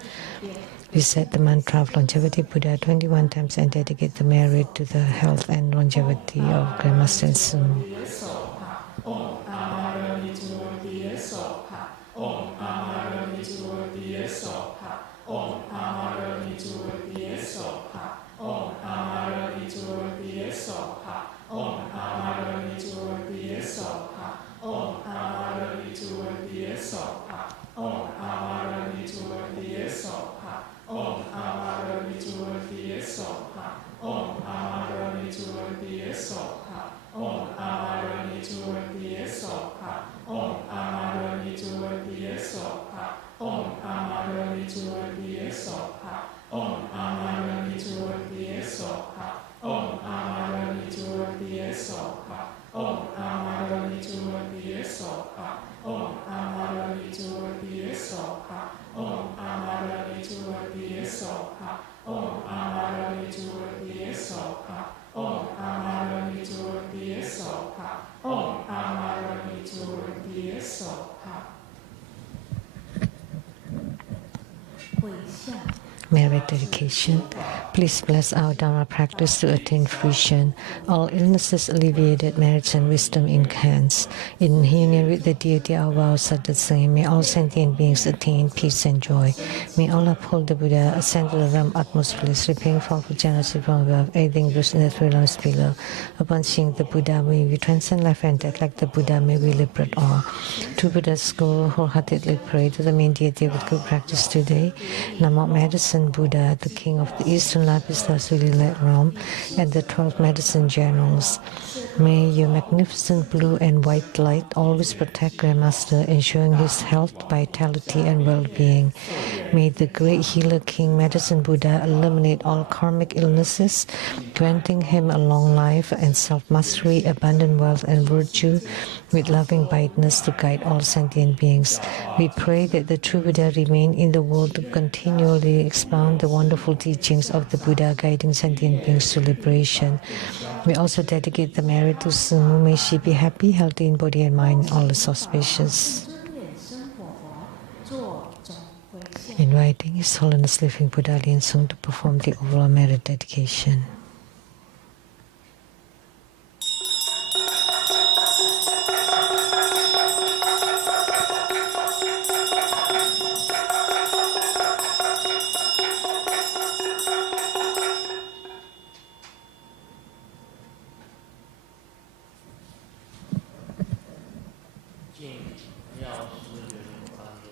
Recite the mantra of longevity Buddha 21 times and dedicate the merit to the health and longevity of Grandmaster Lu. Merit dedication. Please bless our Dharma practice to attain fruition. All illnesses alleviated, merits and wisdom enhanced. In union with the deity, our vows are the same. May all sentient beings attain peace and joy. May all uphold the Buddha, ascend to the realm utmost bliss, repaying faultful generosity from above, aiding those in the 3 realms below. Upon seeing the Buddha, may we transcend life and death like the Buddha. May we liberate all. To Buddha's school, wholeheartedly pray to the main deity with good practice today. Namo Medicine Buddha, the King of the Eastern Lapis Lazuli light realm, and the 12 medicine generals. May your magnificent blue and white light always protect Grandmaster, ensuring his health, vitality, and well-being. May the great healer King Medicine Buddha eliminate all karmic illnesses, granting him a long life and self-mastery, abundant wealth, and virtue, with loving brightness to guide all sentient beings. We pray that the true Buddha remain in the world to continually expound the wonderful teachings of the Buddha, guiding sentient beings to liberation. We also dedicate the merit to Sumu. May she be happy, healthy in body and mind, all is auspicious. Inviting His Holiness Living Buddha Lian Sheng to perform the overall merit dedication.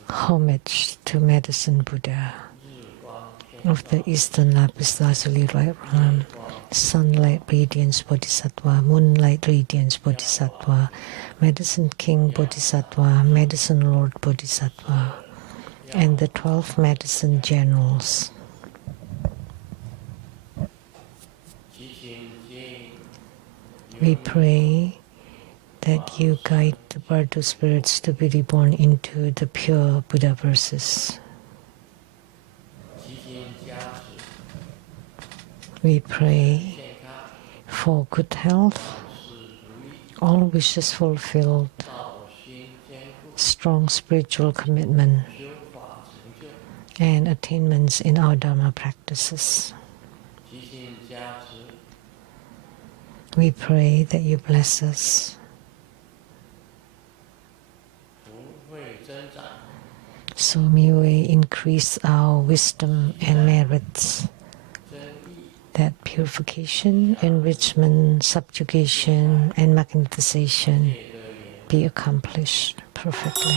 Homage to Medicine Buddha of the Eastern Lapis Lazuli right realm, Sunlight Radiance Bodhisattva, Moonlight Radiance Bodhisattva, Medicine King Bodhisattva, Medicine Lord Bodhisattva, and the 12 Medicine Generals. We pray that you guide the Bardo spirits to be reborn into the pure Buddha verses. We pray for good health, all wishes fulfilled, strong spiritual commitment, and attainments in our Dharma practices. We pray that you bless us so may we increase our wisdom and merits, that purification, enrichment, subjugation, and magnetization be accomplished perfectly.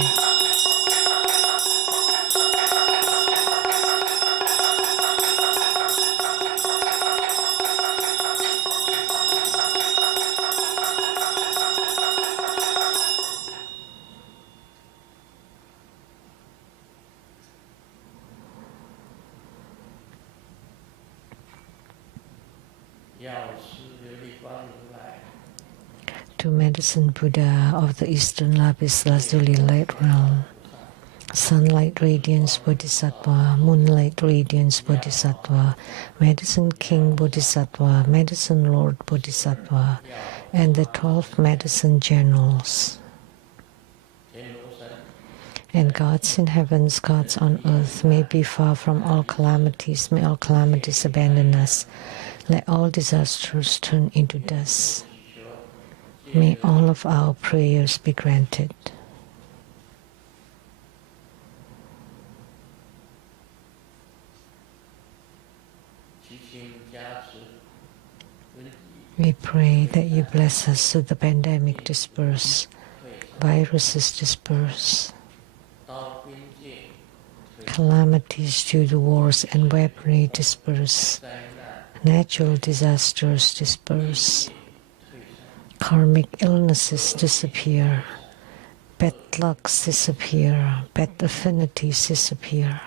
To Medicine Buddha of the Eastern Lapis Lazuli Light Realm, Sunlight Radiance Bodhisattva, Moonlight Radiance Bodhisattva, Medicine King Bodhisattva, Medicine Lord Bodhisattva, and the 12 Medicine Generals. And gods in heavens, gods on earth, may be far from all calamities, may all calamities abandon us. Let all disasters turn into dust. May all of our prayers be granted. We pray that you bless us so the pandemic disperse, viruses disperse, calamities due to wars and weaponry disperse, natural disasters disperse, karmic illnesses disappear, bad lucks disappear, bad affinities disappear.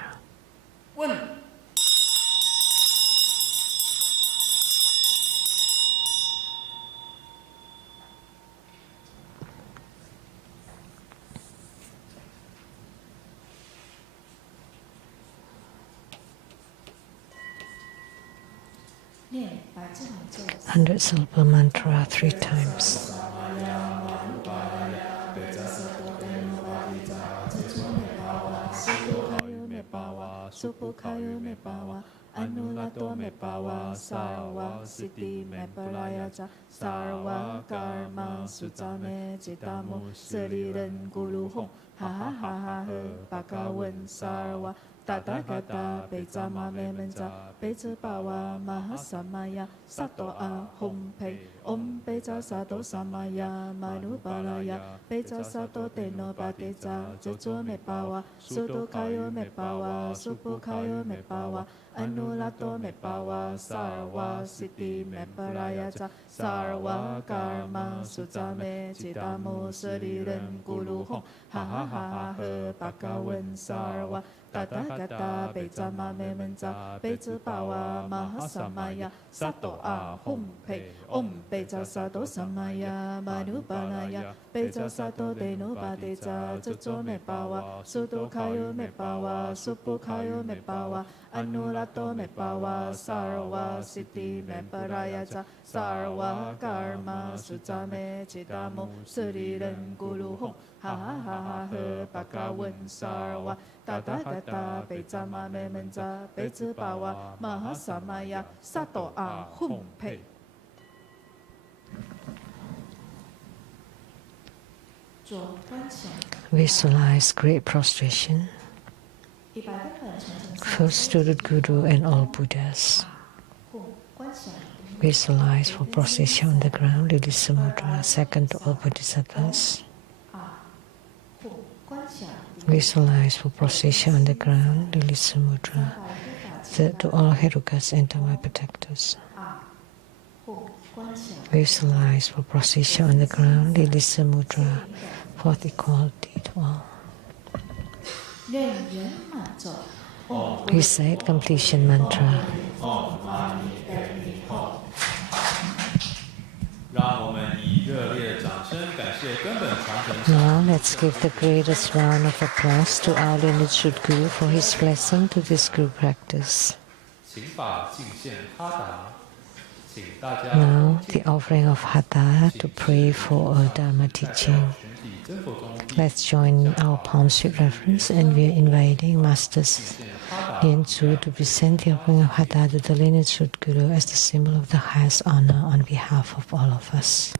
Hundred syllable mantra 3 times. Supukayu me bawa, anulato me bawa, sarwa siddhi me parayaja, sarwa karma sutame citamu, seriren guru hong, ha ha ha ha he, bhagawan sarwa, tathagata becama me menja, beca bawa mahasamaya, sato a hom pei, om beca sato samaya, manubalaya, beca sato teno badeja, jejo me bawa, sudokayo me bawa, supukayo me bawa, anulato me bawa, sarwa siddhi me parayaja, sarwa karma sutame citamu, seriren guru hong, ha ha ha ha he, bhagawan sarwa, tathagata becama me menja, beca bawa mahasamaya, sato a hom pei, om beca sato samaya, manubalaya, beca sato teno badeja, jejo me bawa, sudokayo me bawa, supukayo me bawa, anulato me bawa, sarwa siddhi me parayaja, sarwa karma sutame citamu, seriren guru hong, ha ha ha ha he, bhagawan sarwa, tathagata becama me menja, beca bawa mahasamaya, sato a hom pei. Visualize great prostration, first to the Guru and all Buddhas. Visualize for prostration on the ground, release the mudra, second to all Bodhisattvas. Visualize for prostration on the ground, release the mudra, third to all Herukas and Dharma protectors. Visualize for position on the ground, Elisa Mudra, for equality to all. Recite completion mantra. Now let's give the greatest round of applause to our lineage Guru for his blessing to this group practice. Now the offering of Hatha to pray for a Dharma teaching. Let's join our palms with reverence, and we are inviting Masters Lian Sheng to present the offering of Hatha to the lineage Guru as the symbol of the highest honor on behalf of all of us.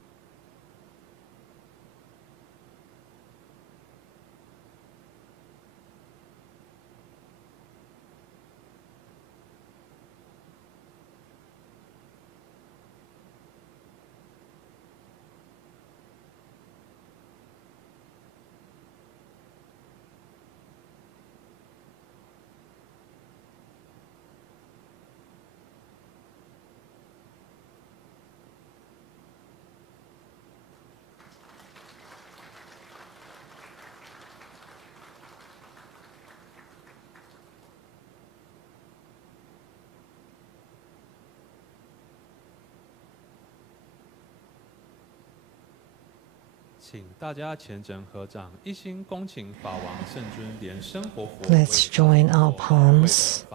Let's join our palms,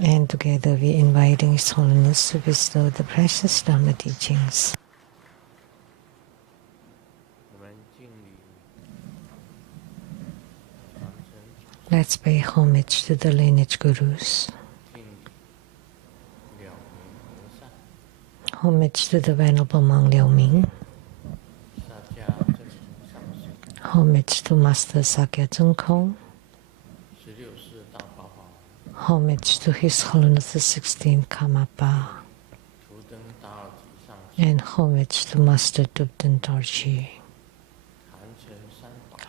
and together we are inviting His Holiness to bestow the precious Dharma teachings. Let's pay homage to the lineage Gurus. Homage to the Venerable Monk Liao Ming. Homage to Master Sakyamuni. Homage to His Holiness the 16th Karmapa. And homage to Master Dubden Dorji.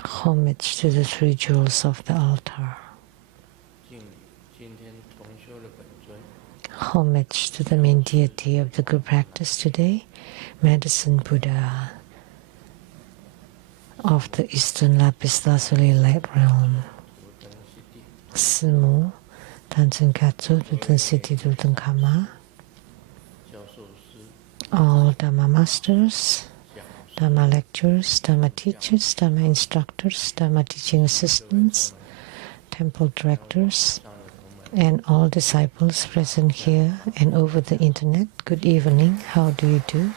Homage to the three jewels of the altar. Homage to the main deity of the group practice today, Medicine Buddha of the Eastern Lapis Lazuli light realm. Simu, Tanzen Katsu, Duten City, Duten Kama. All Dharma masters, Dharma lecturers, Dharma teachers, Dharma instructors, Dharma teaching assistants, temple directors, and all disciples present here and over the internet. Good evening. How do you do?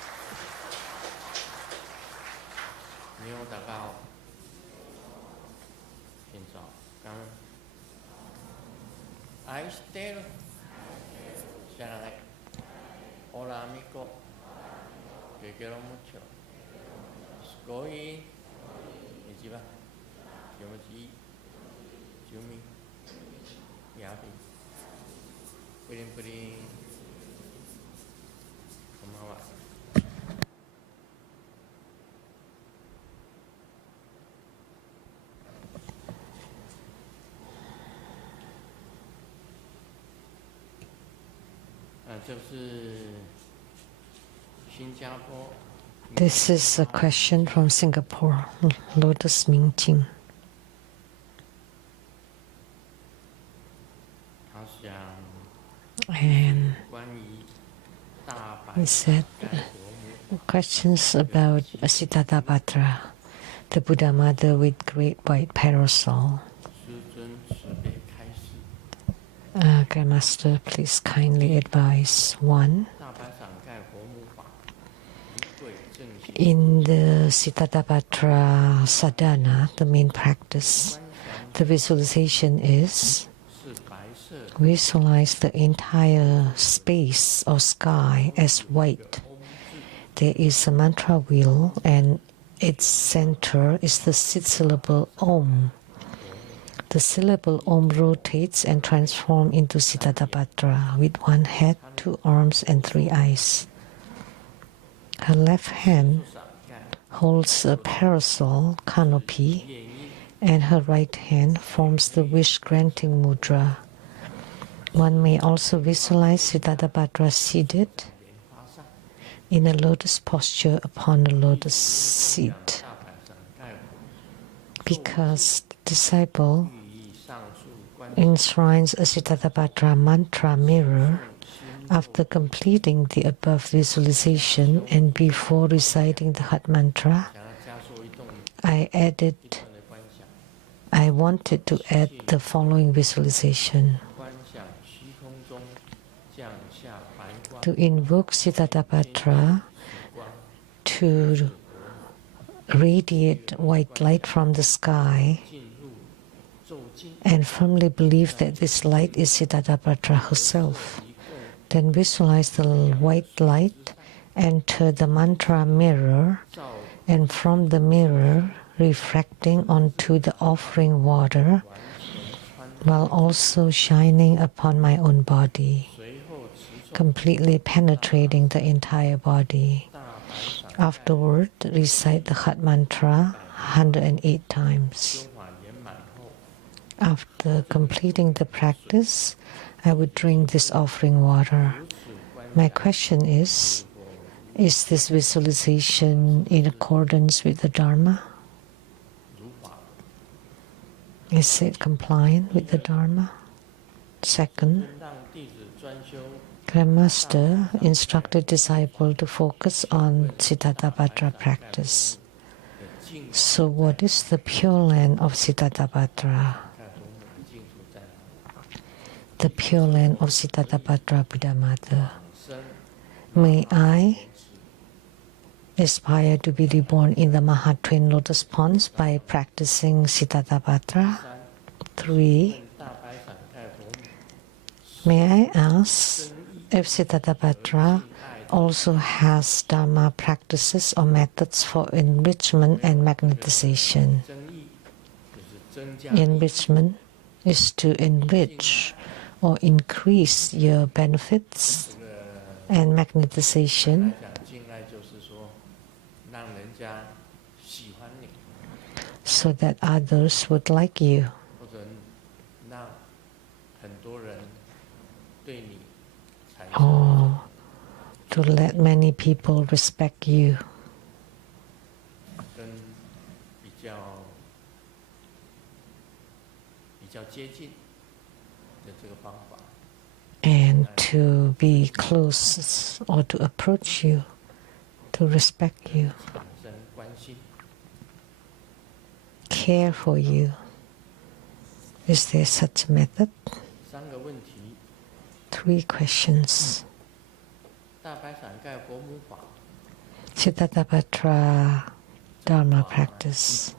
This is a question from Singapore, Lotus Ming Ching. And he said questions about Siddhartha, the Buddha mother with great white parasol. Grandmaster, please kindly advise. 1. In the Siddhartha sadhana, the main practice, the visualization is visualize the entire space or sky as white. There is a mantra wheel, and its center is the syllable Om. The syllable Om rotates and transforms into Siddhartha with one head, 2 arms, and 3 eyes. Her left hand holds a parasol canopy, and her right hand forms the wish-granting mudra. One may also visualize Siddhartha seated in a lotus posture upon the lotus seat. Because the disciple enshrines a Siddhartha mantra mirror after completing the above visualization and before reciting the Hat mantra, I wanted to add the following visualization. To invoke Siddhartha to radiate white light from the sky and firmly believe that this light is Siddhartha herself. Then visualize the white light enter the mantra mirror, and from the mirror refracting onto the offering water while also shining upon my own body, completely penetrating the entire body. Afterward, recite the Hat mantra 108 times. After completing the practice, I would drink this offering water. My question is this visualization in accordance with the Dharma? Is it compliant with the Dharma? Second, Grandmaster instructed disciple to focus on Siddhartha practice. So what is the Pure Land of Siddhartha? The Pure Land of Siddhartha Buddha Mother. May I aspire to be reborn in the Maha Twin Lotus Ponds by practicing Siddhartha. 3. May I ask if Siddhartha also has Dharma practices or methods for enrichment and magnetization? Enrichment is to enrich or increase your benefits, and magnetization so that others would like you. Or to let many people respect you. And to be close or to approach you, to respect you, care for you. Is there such a method? 3 questions. Siddhartha Dharma practice.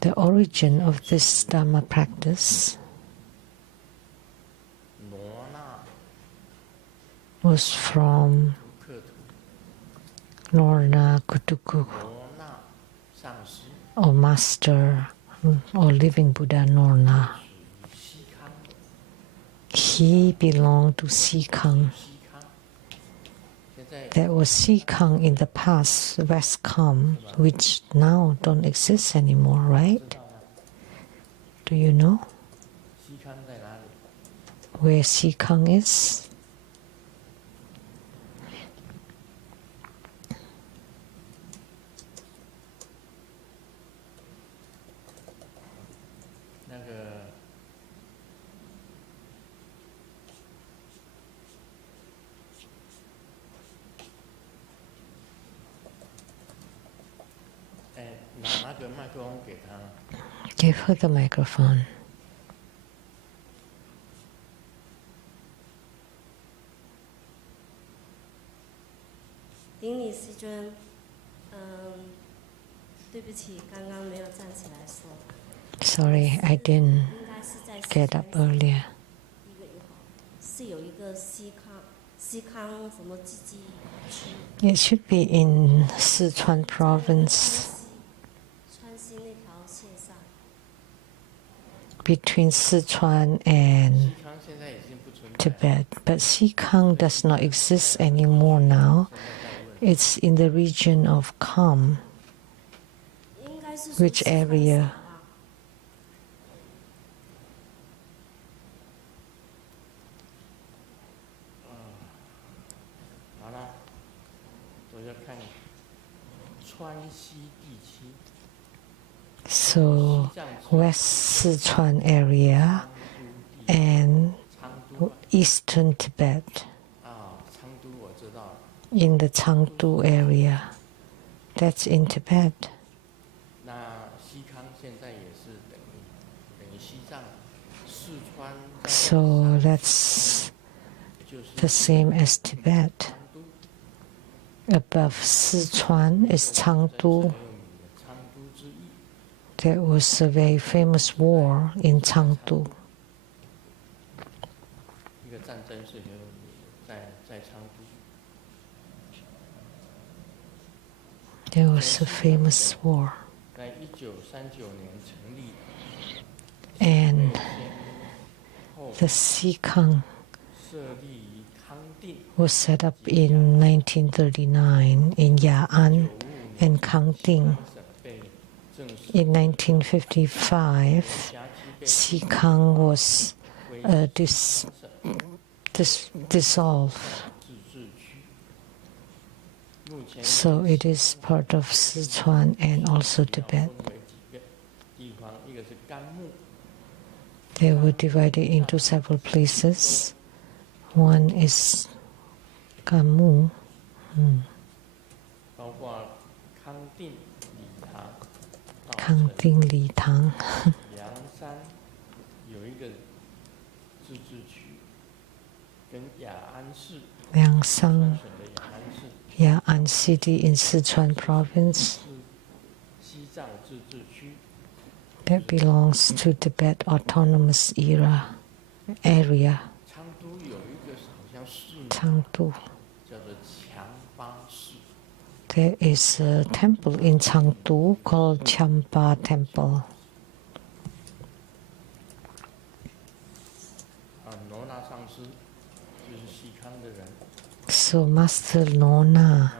The origin of this Dharma practice was from Norna Kutuku, or master, or living Buddha Norna. He belonged to Sikang. There was Sikang in the past, Westcom, which now don't exist anymore, right? Do you know where Sikang is? Give her the microphone. Sorry, I didn't get up earlier. It should be in Sichuan province, between Sichuan and Tibet. But Sikang does not exist anymore now. It's in the region of Kham. Which area? So West Sichuan area and Eastern Tibet in the Chengdu area. That's in Tibet. So that's the same as Tibet. Above Sichuan is Chengdu. There was a very famous war in Chengdu. There was a famous war. And the Sikang was set up in 1939 in Ya'an and Kangding. In 1955, Sikang was dissolved. So it is part of Sichuan and also Tibet. They were divided into several places. One is Gamu. Kangding Li Tang. Liangshan, Ya'an City in Sichuan province. That belongs to Tibet Autonomous area. Chengdu. There is a temple in Chengdu called Champa Temple. So Master Nona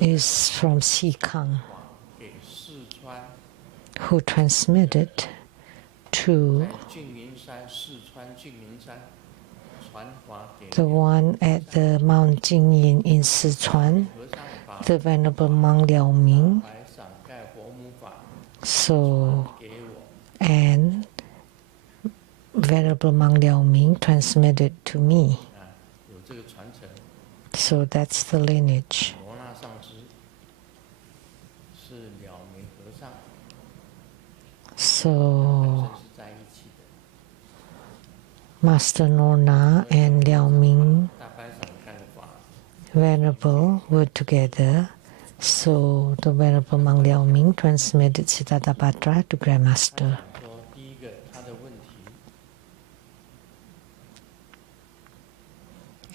is from Sikang, who transmitted to the one at the Mount Jingyin in Sichuan, the Venerable Monk Liao Ming. So, and Venerable Monk Liao Ming transmitted to me. So that's the lineage. So Master Nona and Liao Ming Venerable were together. So the Venerable Monk Liao Ming transmitted Siddhartha to Grandmaster.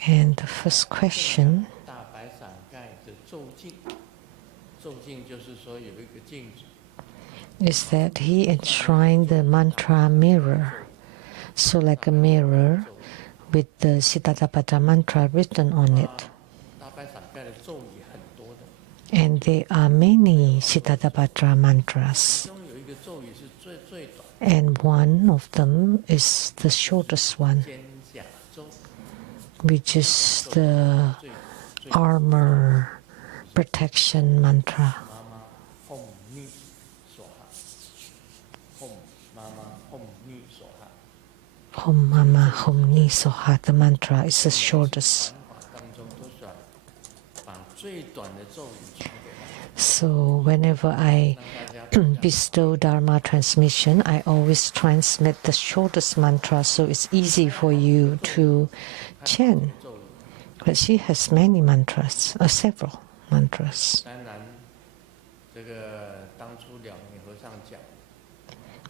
And the first question is that he enshrined the mantra mirror. So like a mirror with the Siddhartha mantra written on it. And there are many Siddhartha mantras. And one of them is the shortest one, which is the armor protection mantra. Hom Mama Hom Ni Soha, the mantra is the shortest. So whenever I bestow Dharma transmission, I always transmit the shortest mantra, so it's easy for you to chant. But she has many mantras, several mantras.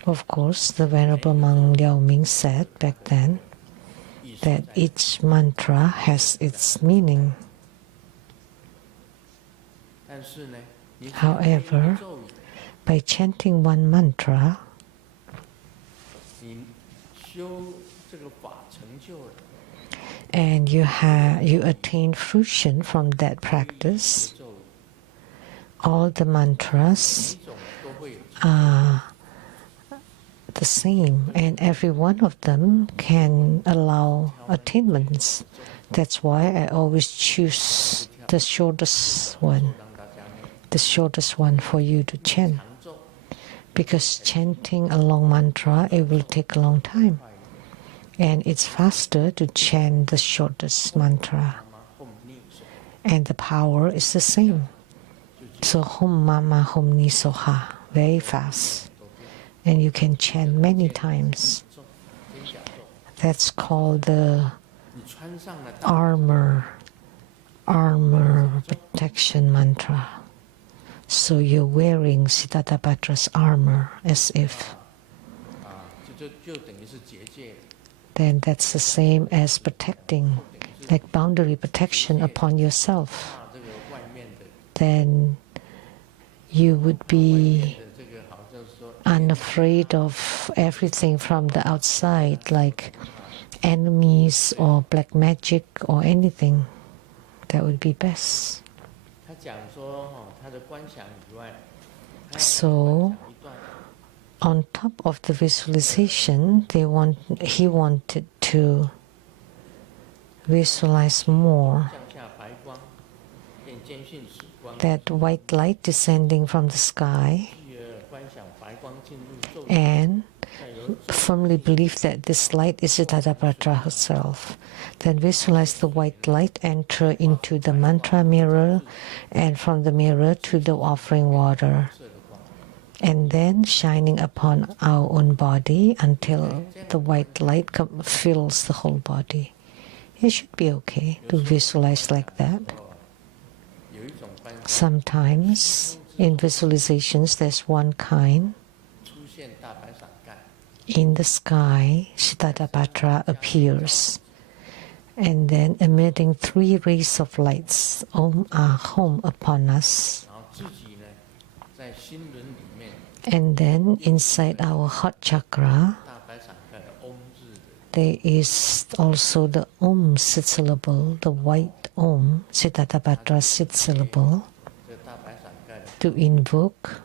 Of course, the Venerable Monk Liao Ming said back then that each mantra has its meaning. However, by chanting one mantra, and you attain fruition from that practice, all the mantras are the same, and every one of them can allow attainments. That's why I always choose the shortest one. the shortest one for you to chant. Because chanting a long mantra, it will take a long time. And it's faster to chant the shortest mantra. And the power is the same. So Hum Mama Hum Ni Soha, very fast. And you can chant many times. That's called the armor protection mantra. So you're wearing Siddharthapatra's armor as if. Then that's the same as protecting, like boundary protection upon yourself. Then you would be unafraid of everything from the outside, like enemies or black magic or anything. That would be best. So, on top of the visualization, he wanted to visualize more that white light descending from the sky, and firmly believe that this light is Siddhartha herself. Then visualize the white light enter into the mantra mirror, and from the mirror to the offering water, and then shining upon our own body until the white light fills the whole body. It should be okay to visualize like that. Sometimes in visualizations there's one kind. In the sky, Siddhartha appears, and then emitting 3 rays of lights, Om Ahom, upon us. And then inside our heart chakra, there is also the Om sit syllable, the white Om, Siddhartha sit syllable, to invoke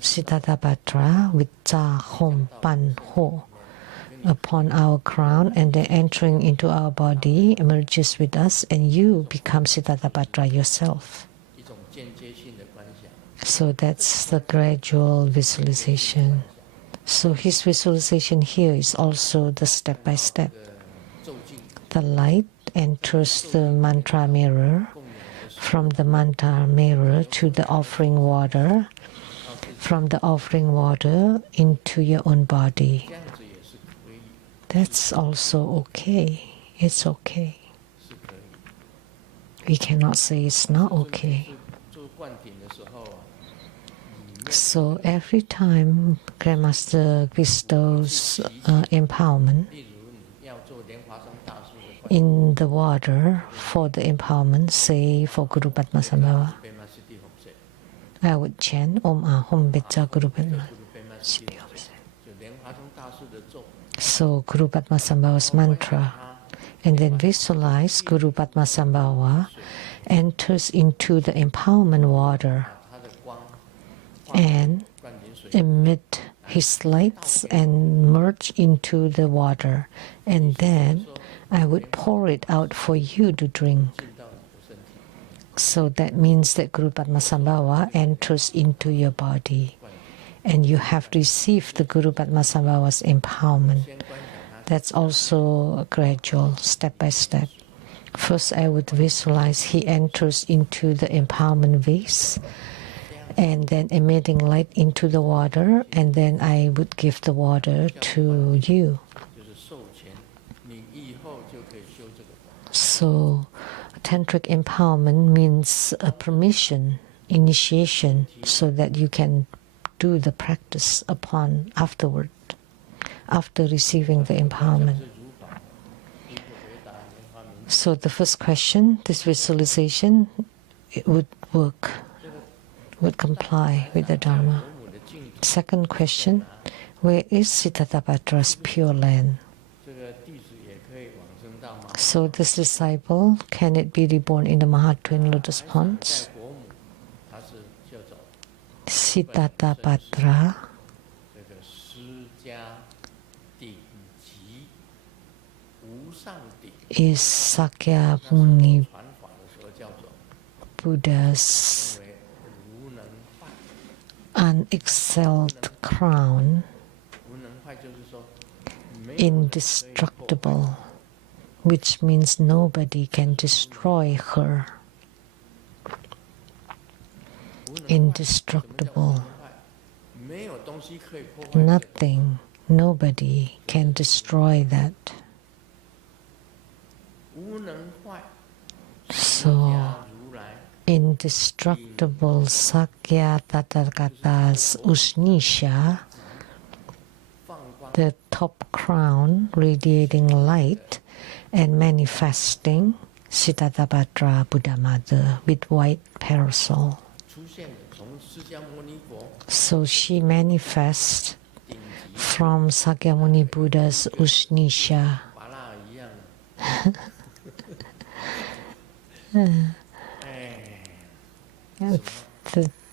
Siddhartha with Cha Hom Pan Ho upon our crown, and then entering into our body, emerges with us, and you become Siddhartha yourself. So that's the gradual visualization. So his visualization here is also the step by step. The light enters the mantra mirror, from the mantra mirror to the offering water, from the offering water into your own body. That's also okay. It's okay. We cannot say it's not okay. So every time Grandmaster bestows empowerment in the water for the empowerment, say for Guru Padmasambhava, I would chant Om Ahom Becha Guru Padma. So Guru Padmasambhava's mantra, and then visualize Guru Padmasambhava enters into the empowerment water and emit his lights and merge into the water, and then I would pour it out for you to drink. So that means that Guru Padmasambhava enters into your body, and you have received the Guru Padmasambhava's empowerment. That's also gradual, step by step. First, I would visualize he enters into the empowerment vase, and then emitting light into the water, and then I would give the water to you. So, tantric empowerment means a permission, initiation, so that you can do the practice upon afterward, after receiving the empowerment. So the first question, this visualization, it would work, would comply with the Dharma. Second question, where is Siddhartha's pure land? So this disciple, can it be reborn in the Mahatwin lotus ponds? Siddhartha is Sakyamuni Buddha's unexcelled crown, indestructible, which means nobody can destroy her. Indestructible. Nothing, nobody can destroy that. So, indestructible Sakya Tathagata's Usnisha, the top crown radiating light and manifesting Siddhartha Buddha Mother with white parasol. So she manifests from Sakyamuni Buddha's Usnisha.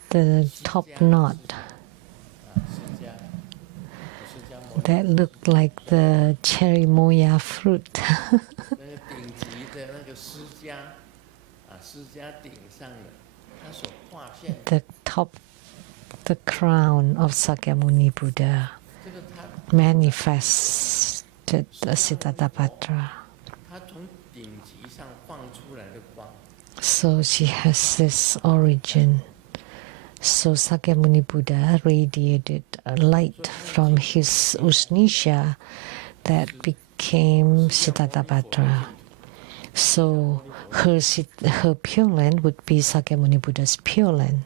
The top knot that looked like the cherry moya fruit. The top, the crown of Sakyamuni Buddha manifested Siddhartha. So she has this origin. So Sakyamuni Buddha radiated light from his Usnisha that became Siddhartha. So her Pure Land would be Sakyamuni Buddha's Pure Land.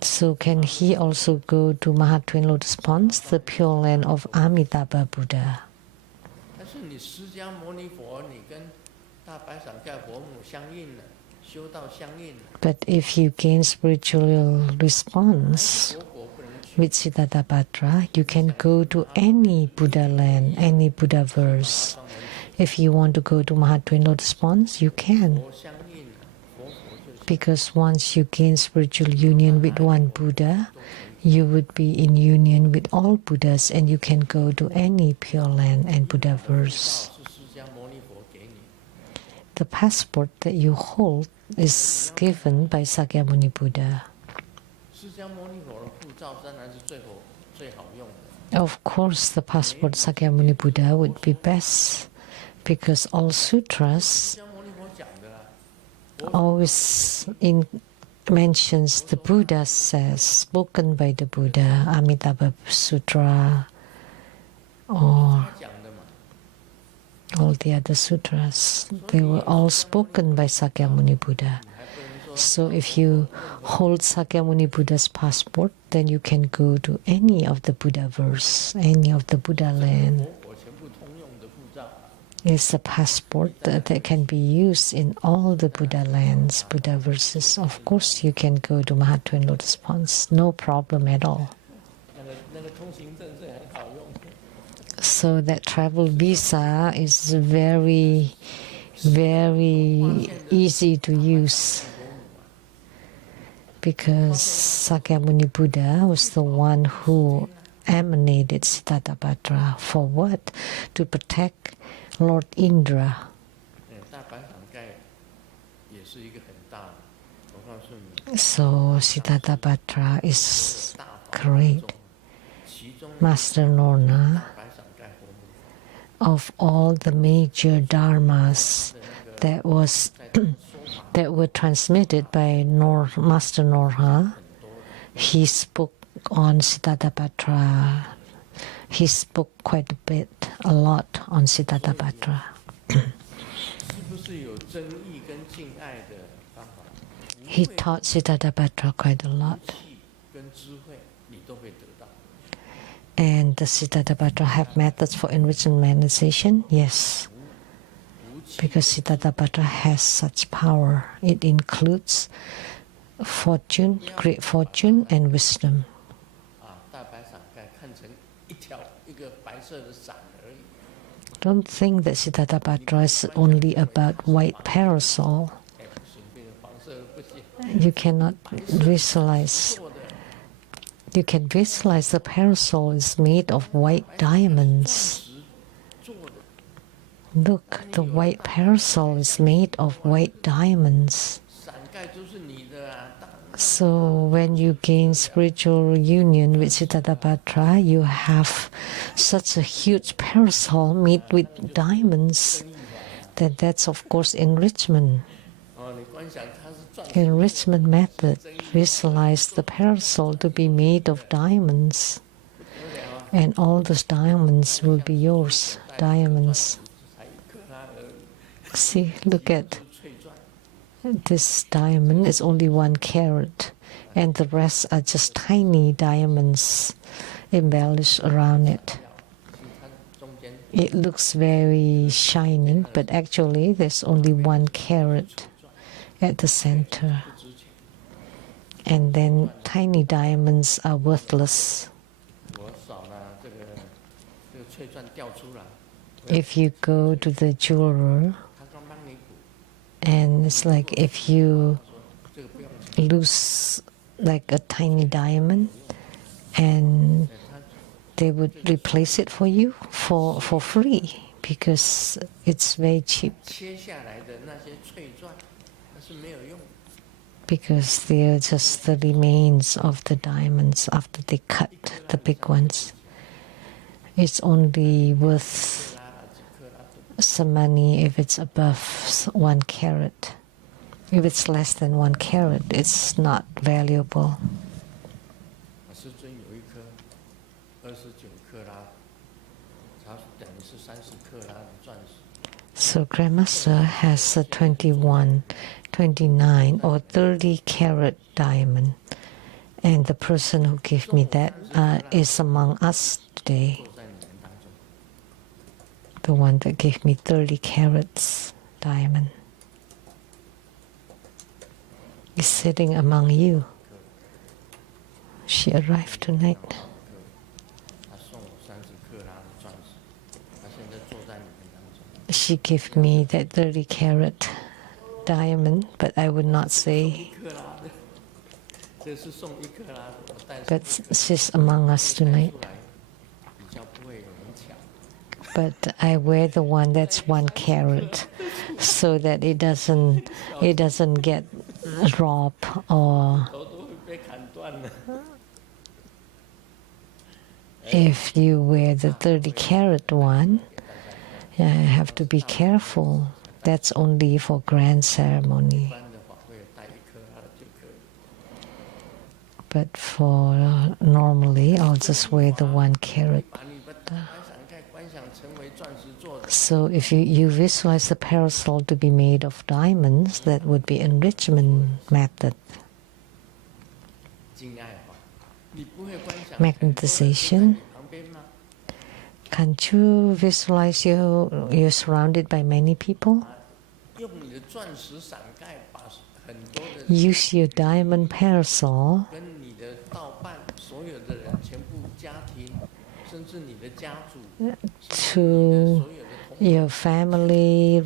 So can he also go to Maha Twin Lotus Ponds, the Pure Land of Amitabha Buddha? But if you gain spiritual response with Siddhartha, you can go to any Buddha land, any Buddha verse. If you want to go to Maha Twin Lotus Ponds, you can. Because once you gain spiritual union with one Buddha, you would be in union with all Buddhas and you can go to any Pure Land and Buddha verse. The passport that you hold is given by Sakyamuni Buddha. Of course, the passport Sakyamuni Buddha would be best because all sutras always mentions the Buddha says, spoken by the Buddha, Amitabha Sutra, or all the other sutras. They were all spoken by Sakyamuni Buddha. So if you hold Sakyamuni Buddha's passport, then you can go to any of the Buddha verse, any of the Buddha land. It's a passport that can be used in all the Buddha lands, Buddha verses. Of course, you can go to Maha Twin Lotus Ponds, no problem at all. So that travel visa is very, very easy to use because Sakyamuni Buddha was the one who emanated Siddhartha. For what? To protect Lord Indra. So Siddhartha is great. Master Norna of all the major dharmas that were transmitted by Master Norha, he spoke on Siddhartha. He spoke quite a lot on Siddhartha. He taught Siddhartha quite a lot. And does Siddhartha have methods for enrichment manifestation? Yes. Because Siddhartha has such power. It includes fortune, great fortune, and wisdom. Don't think that Siddhartha is only about white parasol. You cannot visualize. You can visualize the parasol is made of white diamonds. Look, the white parasol is made of white diamonds. So when you gain spiritual union with Buddhadharma, you have such a huge parasol made with diamonds. Then that's of course enrichment. Enrichment method. Visualize the parasol to be made of diamonds. And all those diamonds will be yours. Diamonds. See, look at this diamond is only 1 carat, and the rest are just tiny diamonds embellished around it. It looks very shining, but actually there's only 1 carat at the center. And then tiny diamonds are worthless. If you go to the jeweler, and it's like if you lose like a tiny diamond, and they would replace it for you for free because it's very cheap. Because they're just the remains of the diamonds after they cut the big ones. It's only worth some money if it's above 1 carat. If it's less than 1 carat, it's not valuable. So Grandmaster has a 21, 29 or 30 carat diamond. And the person who gave me that is among us today. The one that gave me 30 carats diamond is sitting among you. She arrived tonight. She gave me that 30 carat diamond, but I would not say. But she's among us tonight. But I wear the one that's 1 carat, so that it doesn't get robbed or. If you wear the 30 carat one, you have to be careful. That's only for grand ceremony. But for normally, I'll just wear the 1 carat. So if you visualize the parasol to be made of diamonds, that would be enrichment method. Magnetization. Can't you visualize you're surrounded by many people? Use your diamond parasol to your family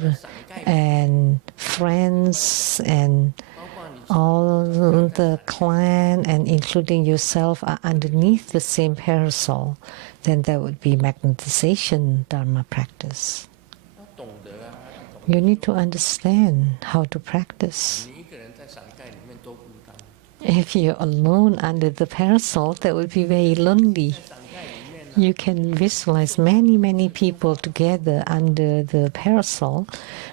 and friends and all the clan, and including yourself, are underneath the same parasol. Then that would be magnetization Dharma practice. You need to understand how to practice. If you're alone under the parasol, that would be very lonely. You can visualize many people together under the parasol,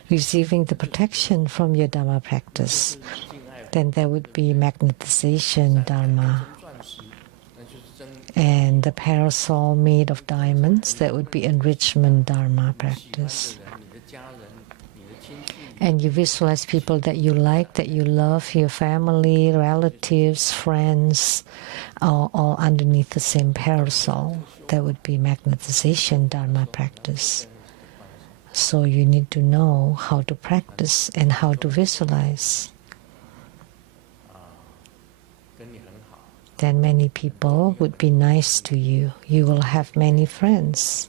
receiving the protection from your Dharma practice. Then there would be magnetization Dharma. And the parasol made of diamonds, that would be enrichment Dharma practice. And you visualize people that you like, that you love, your family, relatives, friends, all underneath the same parasol. That would be magnetization Dharma practice. So you need to know how to practice and how to visualize. Then many people would be nice to you. You will have many friends.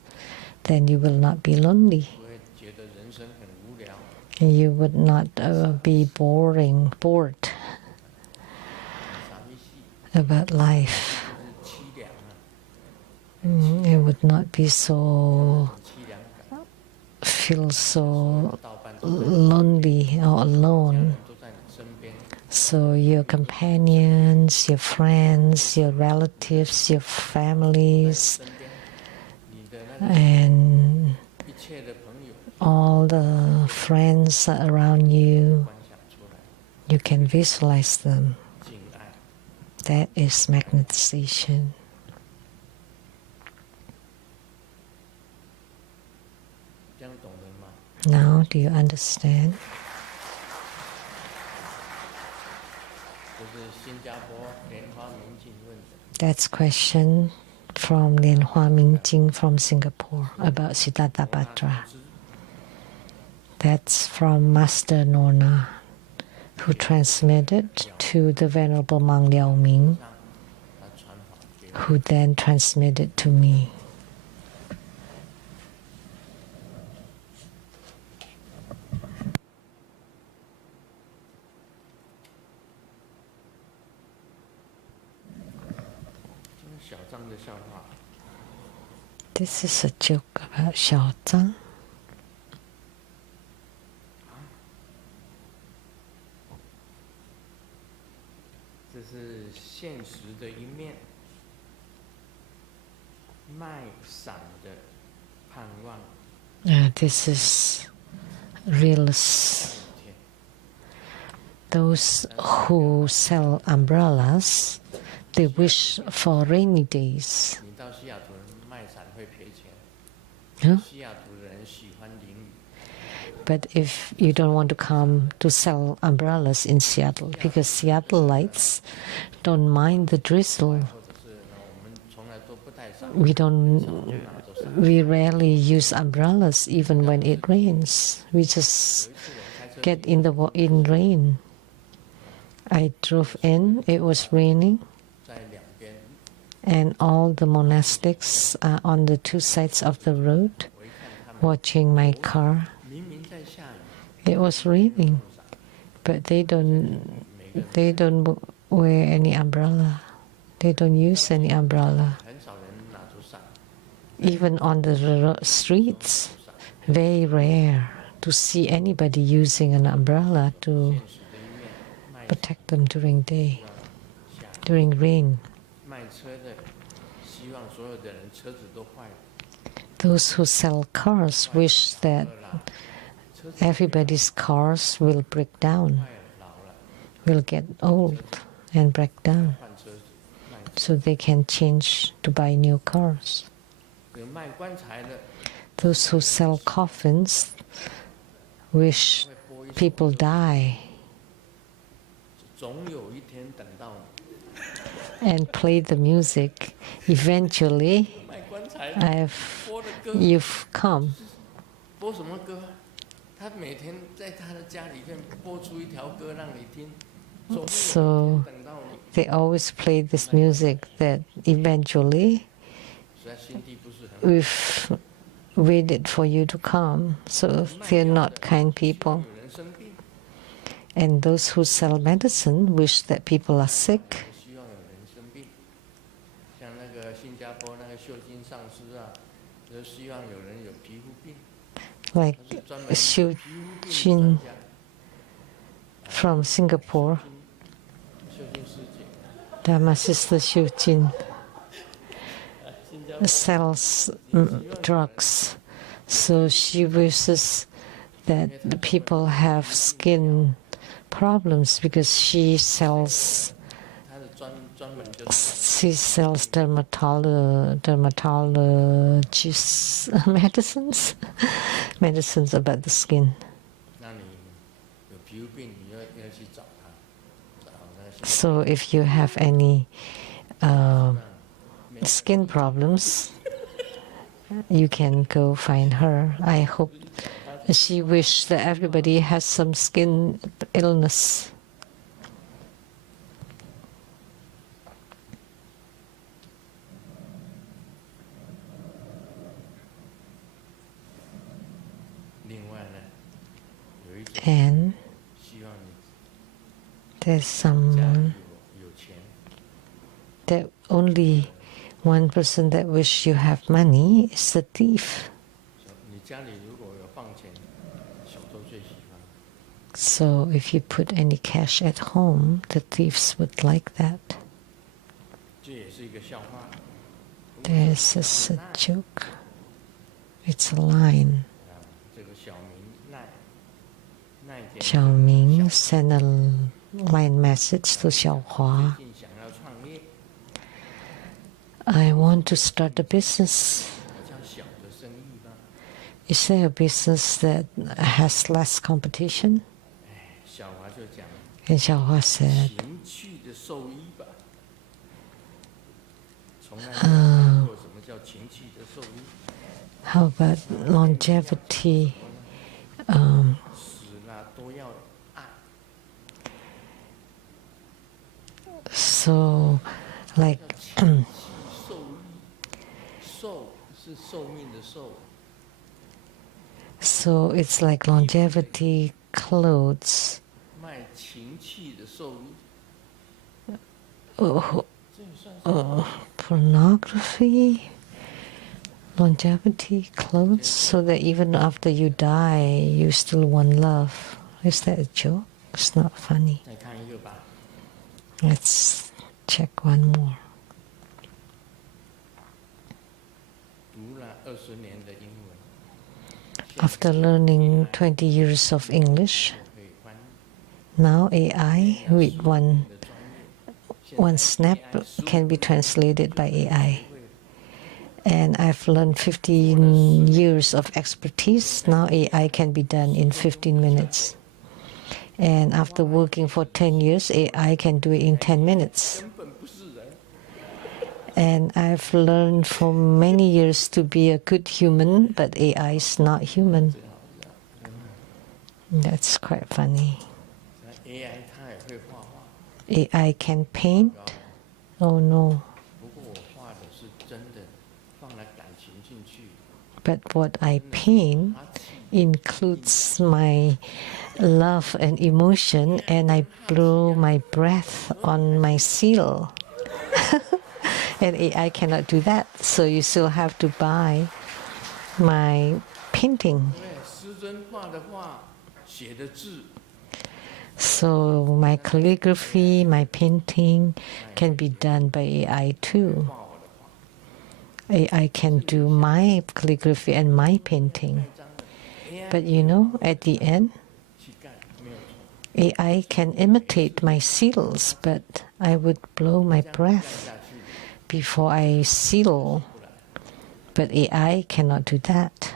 Then you will not be lonely. You would not be bored about life. It would not be so feel so lonely or alone. So your companions, your friends, your relatives, your families, and all the friends around you, you can visualize them. That is magnetization. Now, do you understand? That's question from Lian Jing from Singapore about Siddhartha. That's from Master Nona, who transmitted to the Venerable Monk Liao Ming, who then transmitted to me. This is a joke about Xiao Zhang. This is realists. Those who sell umbrellas, they wish for rainy days. Huh? But if you don't want to come to sell umbrellas in Seattle, because Seattleites don't mind the drizzle. We rarely use umbrellas even when it rains. We just get in rain. I drove in, it was raining, and all the monastics are on the two sides of the road watching my car. It was raining, but they don't wear any umbrella. They don't use any umbrella. Even on the streets, very rare to see anybody using an umbrella to protect them during rain. Those who sell cars wish that everybody's cars will break down, will get old and break down, so they can change to buy new cars. Those who sell coffins wish people die and play the music. Eventually, you've come. So they always play this music that eventually we've waited for you to come. So they're not kind people. And those who sell medicine wish that people are sick. Like Sheng-Yen from Singapore, Dharma sister Sheng-Yen sells drugs. So she wishes that the people have skin problems because she sells dermatologist medicines about the skin. So if you have any skin problems, you can go find her. I hope she wishes that everybody has some skin illness. And there's someone that only one person that wish you have money is the thief. So if you put any cash at home, the thieves would like that. This is a joke. It's a line. Xiaoming sent a line message to Xiaohua. I want to start a business. Is there a business that has less competition? And Xiaohua said, how about longevity? So, like, so it's like longevity clothes. Pornography, longevity clothes, so that even after you die, you still want love. Is that a joke? It's not funny. Let's check one more. After learning 20 years of English, now AI with one snap can be translated by AI. And I've learned 15 years of expertise. Now AI can be done in 15 minutes. And after working for 10 years, AI can do it in 10 minutes. And I've learned for many years to be a good human, but AI is not human. That's quite funny. AI can paint? Oh no. But what I paint includes my love and emotion, and I blow my breath on my seal. And AI cannot do that, so you still have to buy my painting. So my calligraphy, my painting can be done by AI too. AI can do my calligraphy and my painting. But you know, at the end, AI can imitate my seals, but I would blow my breath before I seal. But AI cannot do that.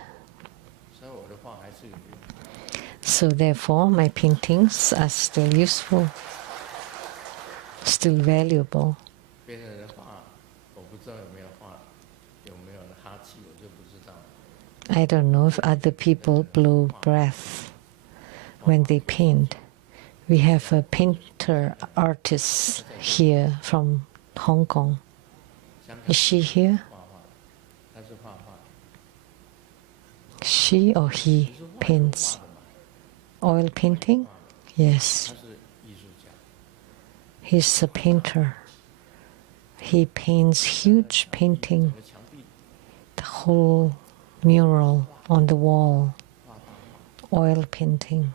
So therefore, my paintings are still useful, still valuable. I don't know if other people blow breath when they paint. We have a painter artist here from Hong Kong. Is she here? She or he paints. Oil painting? Yes. He's a painter. He paints huge painting, the whole mural on the wall, oil painting.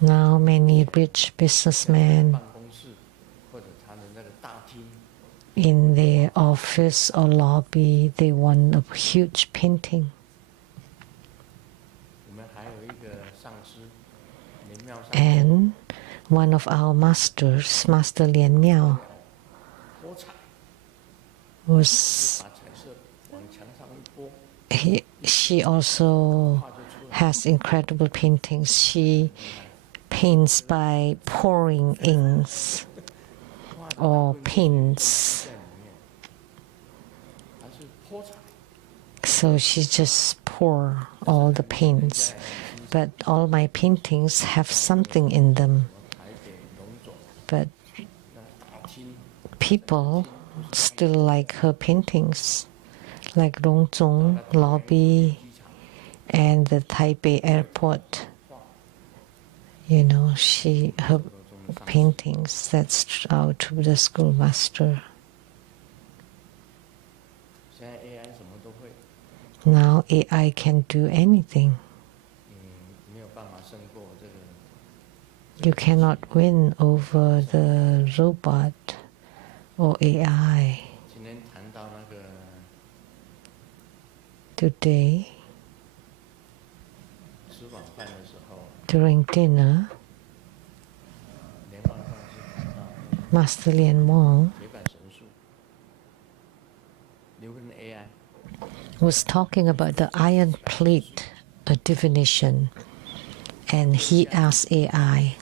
Now many rich businessmen in their office or lobby, they want a huge painting. And one of our masters, Master Lian Miao, she also has incredible paintings. She paints by pouring inks or paints. So she just pour all the paints. But all my paintings have something in them. But people still like her paintings, like Rongzhong lobby and the Taipei airport. You know, her paintings, that's our Buddha school master. Now AI can do anything. You cannot win over the robot or AI. Today, during dinner, Master Lian Wang was talking about the iron plate divination, and he asked AI,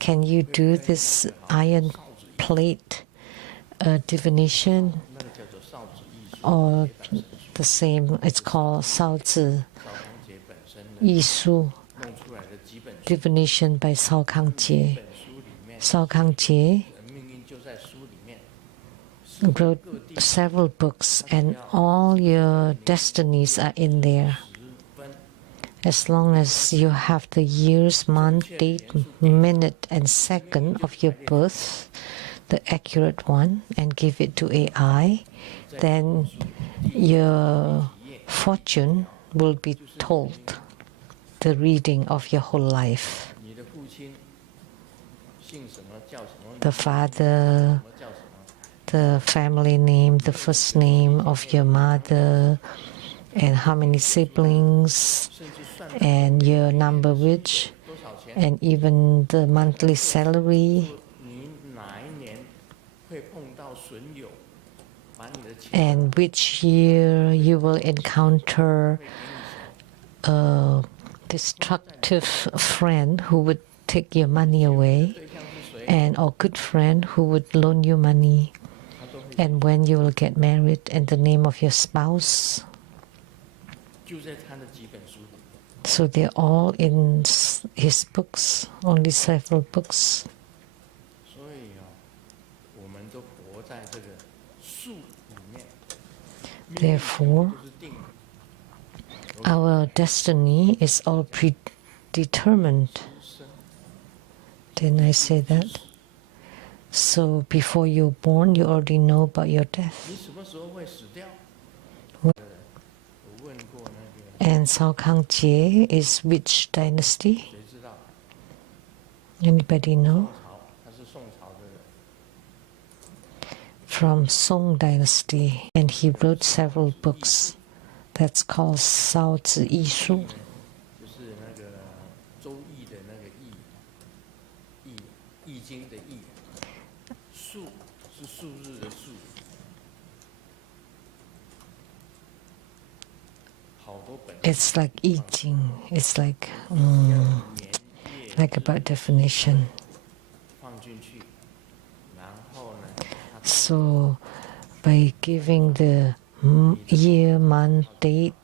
can you do this iron plate divination? Or the same, it's called Sao Zi Yi Su, divination by Sao Kang Jie. Sao Kang Jie wrote several books, and all your destinies are in there. As long as you have the years, month, date, minute, and second of your birth, the accurate one, and give it to AI, then your fortune will be told, the reading of your whole life. The father, the family name, the first name of your mother, and how many siblings, and your number which, and even the monthly salary, and which year you will encounter a destructive friend who would take your money away, and a good friend who would loan you money, and when you will get married, and the name of your spouse. So they're all in his books, only several books. Therefore, our destiny is all predetermined. Didn't I say that? So before you're born, you already know about your death. And Sao Kang Jie is which dynasty? Anybody know? From Song dynasty, and he wrote several books. That's called Sao Zi Yi Su. It's like I Ching. It's like about definition. So, by giving the year, month, date,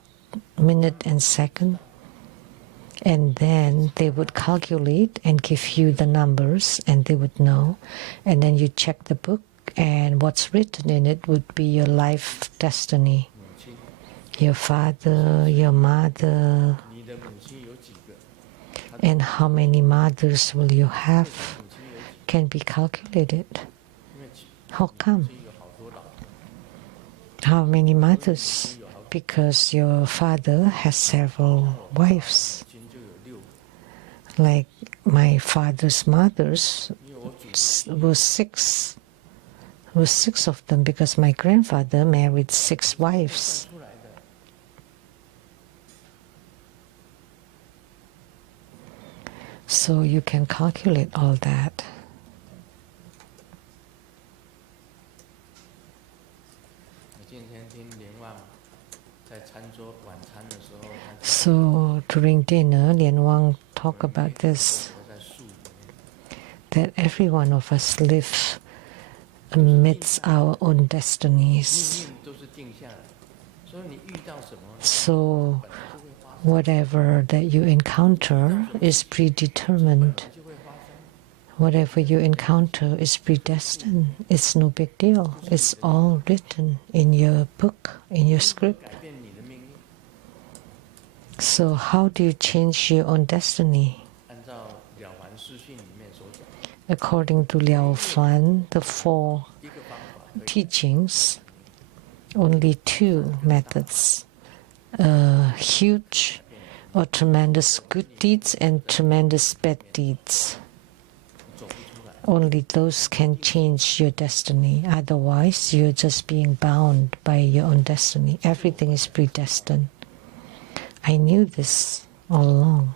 minute, and second, and then they would calculate and give you the numbers, and they would know, and then you check the book, and what's written in it would be your life destiny. Your father, your mother, and how many mothers will you have can be calculated. How come? How many mothers? Because your father has several wives. Like my father's mothers were six of them, because my grandfather married 6 wives. So you can calculate all that. So during dinner, Lian Wang talked about this, that every one of us live amidst our own destinies. So whatever that you encounter is predetermined. Whatever you encounter is predestined. It's no big deal. It's all written in your book, in your script. So how do you change your own destiny? According to Liao Fan, the 4 teachings, only two methods: huge or tremendous good deeds and tremendous bad deeds. Only those can change your destiny. Otherwise, you're just being bound by your own destiny. Everything is predestined. I knew this all along.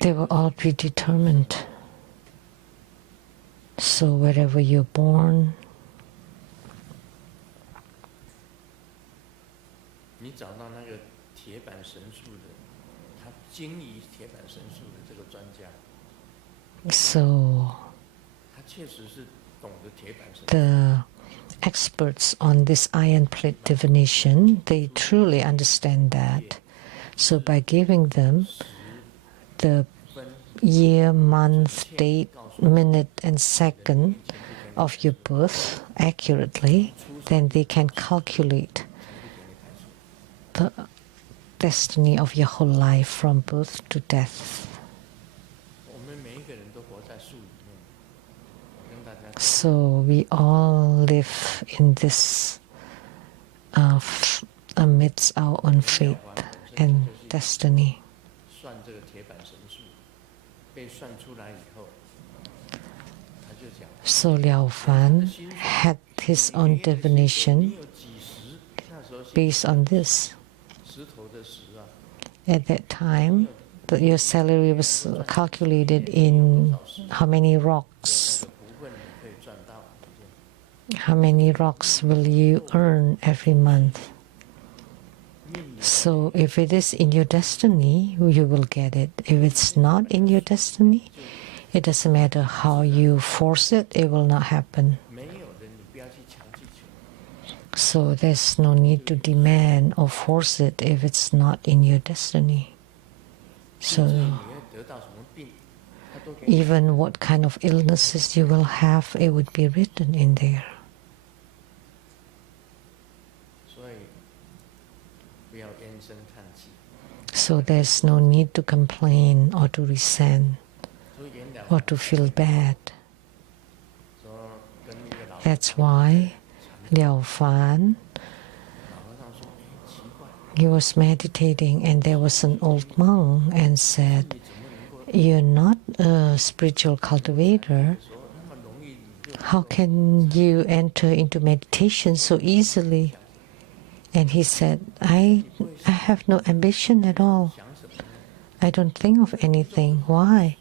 They were all predetermined. So wherever you're born, so the experts on this iron plate divination, they truly understand that. So by giving them the year, month, date, minute, and second of your birth accurately, then they can calculate the destiny of your whole life from birth to death. So we all live in this amidst our own faith and destiny. So Liao Fan had his own divination based on this. At that time, your salary was calculated in how many rocks. How many rocks will you earn every month? So if it is in your destiny, you will get it. If it's not in your destiny, it doesn't matter how you force it, it will not happen. So there's no need to demand or force it if it's not in your destiny. So even what kind of illnesses you will have, it would be written in there. So there's no need to complain or to resent or to feel bad. That's why Liao Fan, he was meditating and there was an old monk and said, "You're not a spiritual cultivator. How can you enter into meditation so easily?" And he said, I have no ambition at all. I don't think of anything. Why?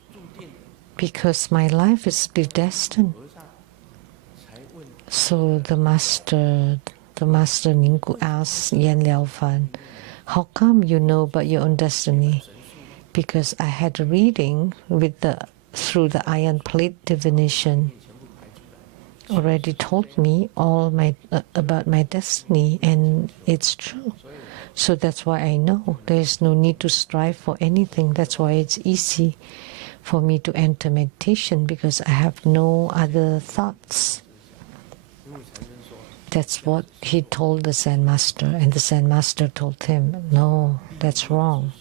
Because my life is predestined. So the master Ninggu asked Yan Liao Fan, "How come you know about your own destiny?" Because I had a reading through the iron plate divination. Already told me all about my destiny, and it's true. So that's why I know there's no need to strive for anything. That's why it's easy for me to enter meditation, because I have no other thoughts. That's what he told the Zen master, and the Zen master told him, "No, that's wrong.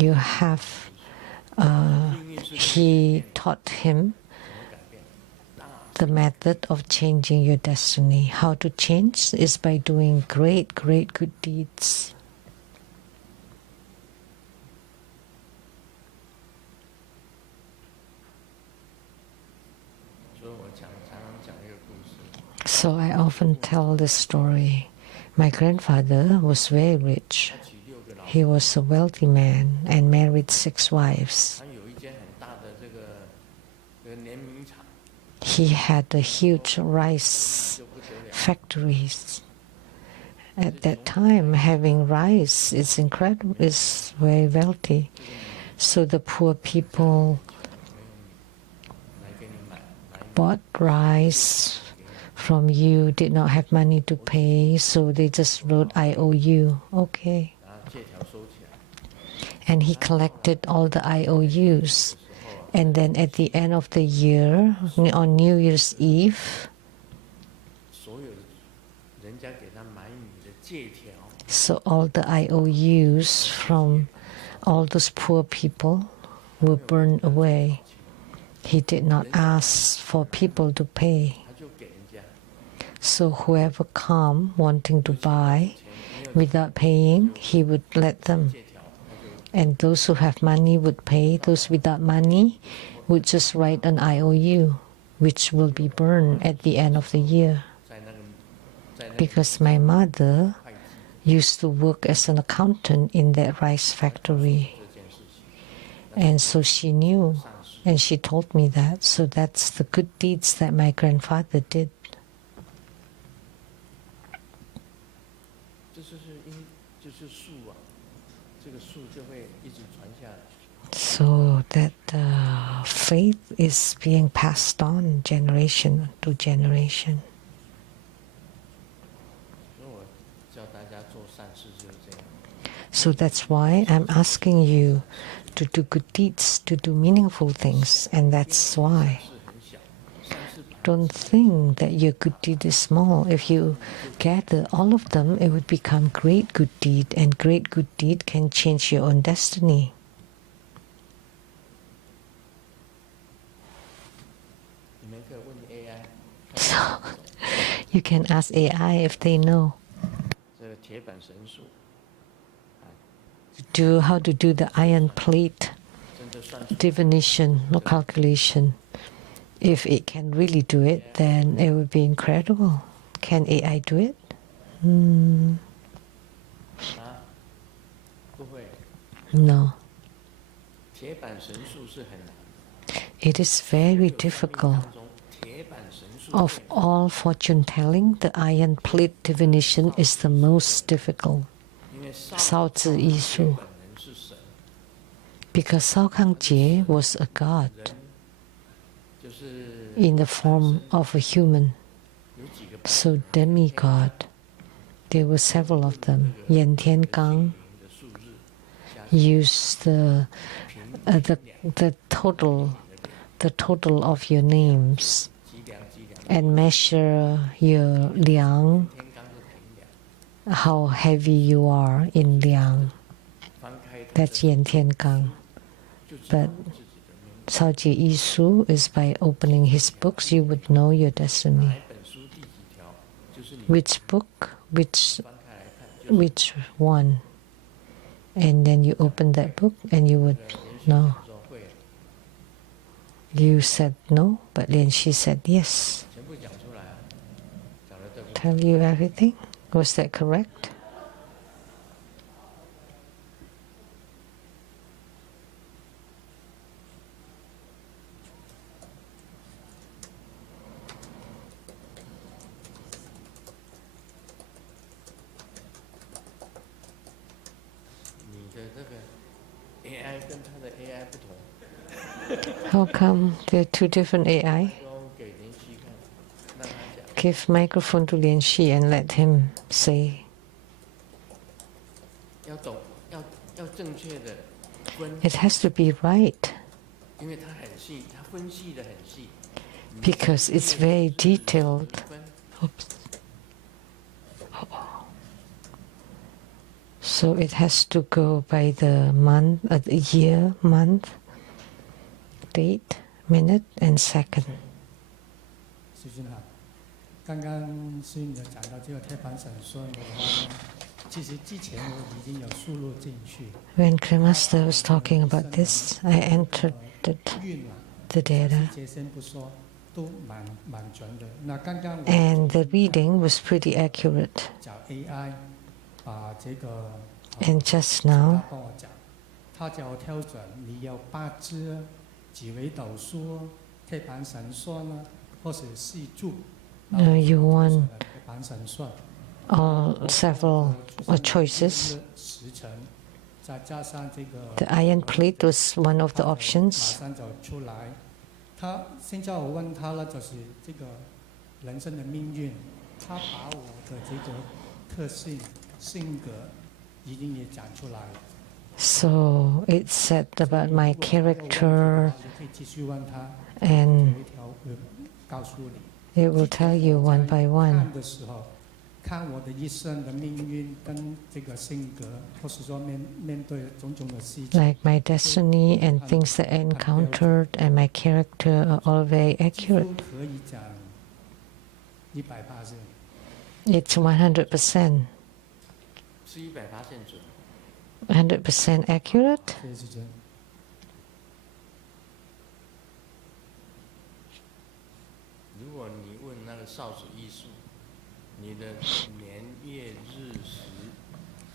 You have." He taught him the method of changing your destiny. How to change is by doing great, great good deeds. So I often tell this story. My grandfather was very rich. He was a wealthy man and married 6 wives. He had a huge rice factories. At that time, having rice is incredible, is very wealthy. So the poor people bought rice from you, did not have money to pay, so they just wrote IOU. Okay. And he collected all the IOUs. And then at the end of the year, on New Year's Eve, so all the IOUs from all those poor people were burned away. He did not ask for people to pay. So whoever come wanting to buy without paying, he would let them. And those who have money would pay. Those without money would just write an IOU, which will be burned at the end of the year. Because my mother used to work as an accountant in that rice factory. And so she knew, and she told me that. So that's the good deeds that my grandfather did. So that faith is being passed on generation to generation. So that's why I'm asking you to do good deeds, to do meaningful things, and that's why. Don't think that your good deed is small. If you gather all of them, it would become great good deed, and great good deed can change your own destiny. So you can ask AI if they know. How to do the iron plate divination or calculation. If it can really do it, then it would be incredible. Can AI do it? No. It is very difficult. Of all fortune telling, the iron plate divination is the most difficult. Sao Zi Yi Su. Because Sao Kang Jie was a god in the form of a human. So demigod, there were several of them. Yan Tian Gang used the total of your names and measure your liang, how heavy you are in liang. That's Yan Tian Gang. But Sao Jie Yi Su is by opening his books, you would know your destiny. Which book, which one. And then you open that book and you would know. You said no, but then she said yes. Tell you everything? Was that correct? How come there are two different AI? Give microphone to Lian Shi and let him say. It has to be right. Because it's very detailed. Oops. So it has to go by the month, the year, month, date, minute, and second. When Grandmaster was talking about this, I entered the data. And the reading was pretty accurate. And just now, you want several choices. The iron plate was one of the options. So it said about my character, and it will tell you one by one. 看我的一生的命运跟这个性格，或是说面对种种的事情。 Like my destiny and things that I encountered and my character are all very 几乎 accurate. 可以讲180%。 It's 100%. 是100%准。 100% accurate? 这是真。如果你问那个少子艺术，你的年月日时，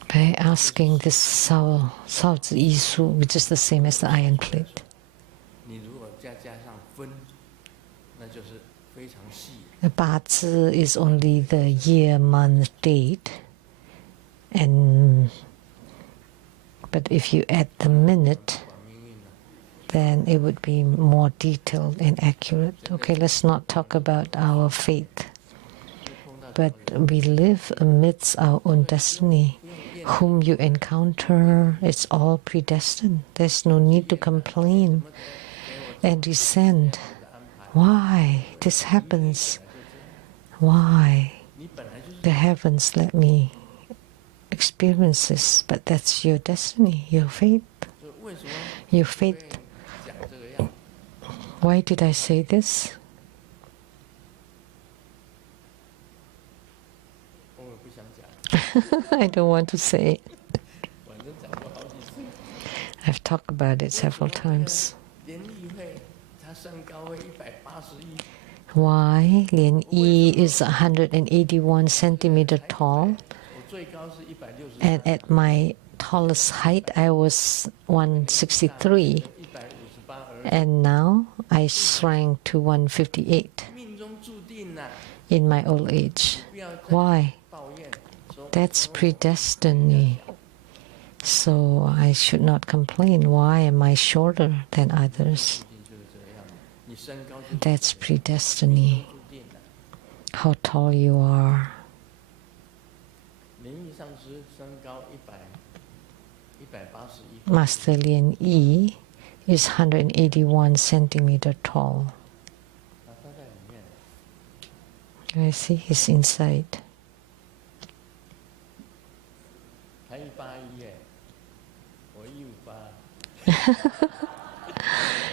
By asking this Sao Zi Yisu, which is the same as the iron plate. 你如果加上分，那就是非常细。 The Bazi is only the year, month, date, but if you add the minute, then it would be more detailed and accurate. Okay, let's not talk about our fate, but we live amidst our own destiny. Whom you encounter, it's all predestined. There's no need to complain and resent. Why this happens? Why the heavens let me experience this? But that's your destiny, your fate. Your fate. Why did I say this? I don't want to say it. I've talked about it several times. Why Lian Yi is 181 centimeter tall, and at my tallest height I was 163, and now I shrank to 158 in my old age. Why? That's predestiny. So I should not complain. Why am I shorter than others? That's predestiny. How tall you are. Master Lian Yi is 181 centimeter tall. I see he's inside.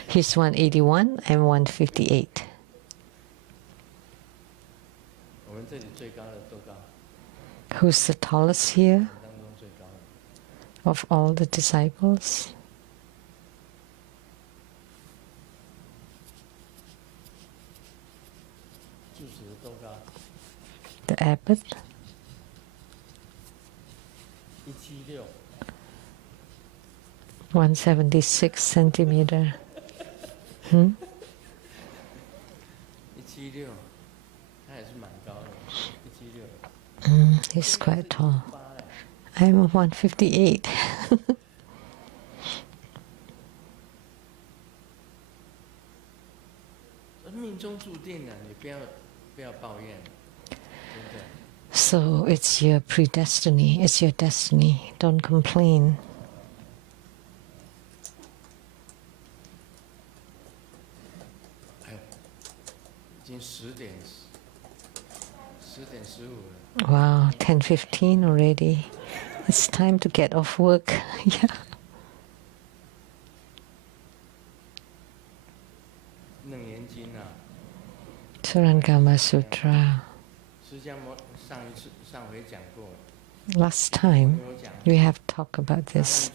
He's 181, I'm 158. Who's the tallest here of all the disciples? The abbot? 176 centimeter. He's quite tall. I'm 158. So it's your predestiny, it's your destiny. Don't complain. Wow, 10:15 already. It's time to get off work. Yeah. Shurangama Sutra. Last time we have talked about this.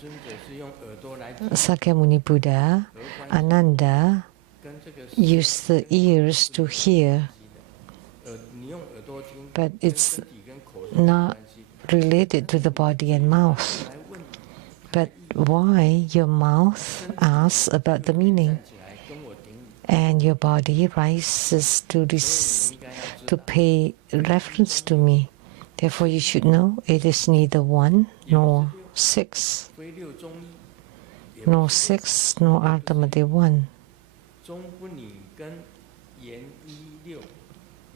Sakyamuni Buddha, Ananda, used the ears to hear, but it's not related to the body and mouth. But why your mouth asks about the meaning, and your body rises to pay reference to me? Therefore, you should know it is neither one nor six, nor six nor ultimately one.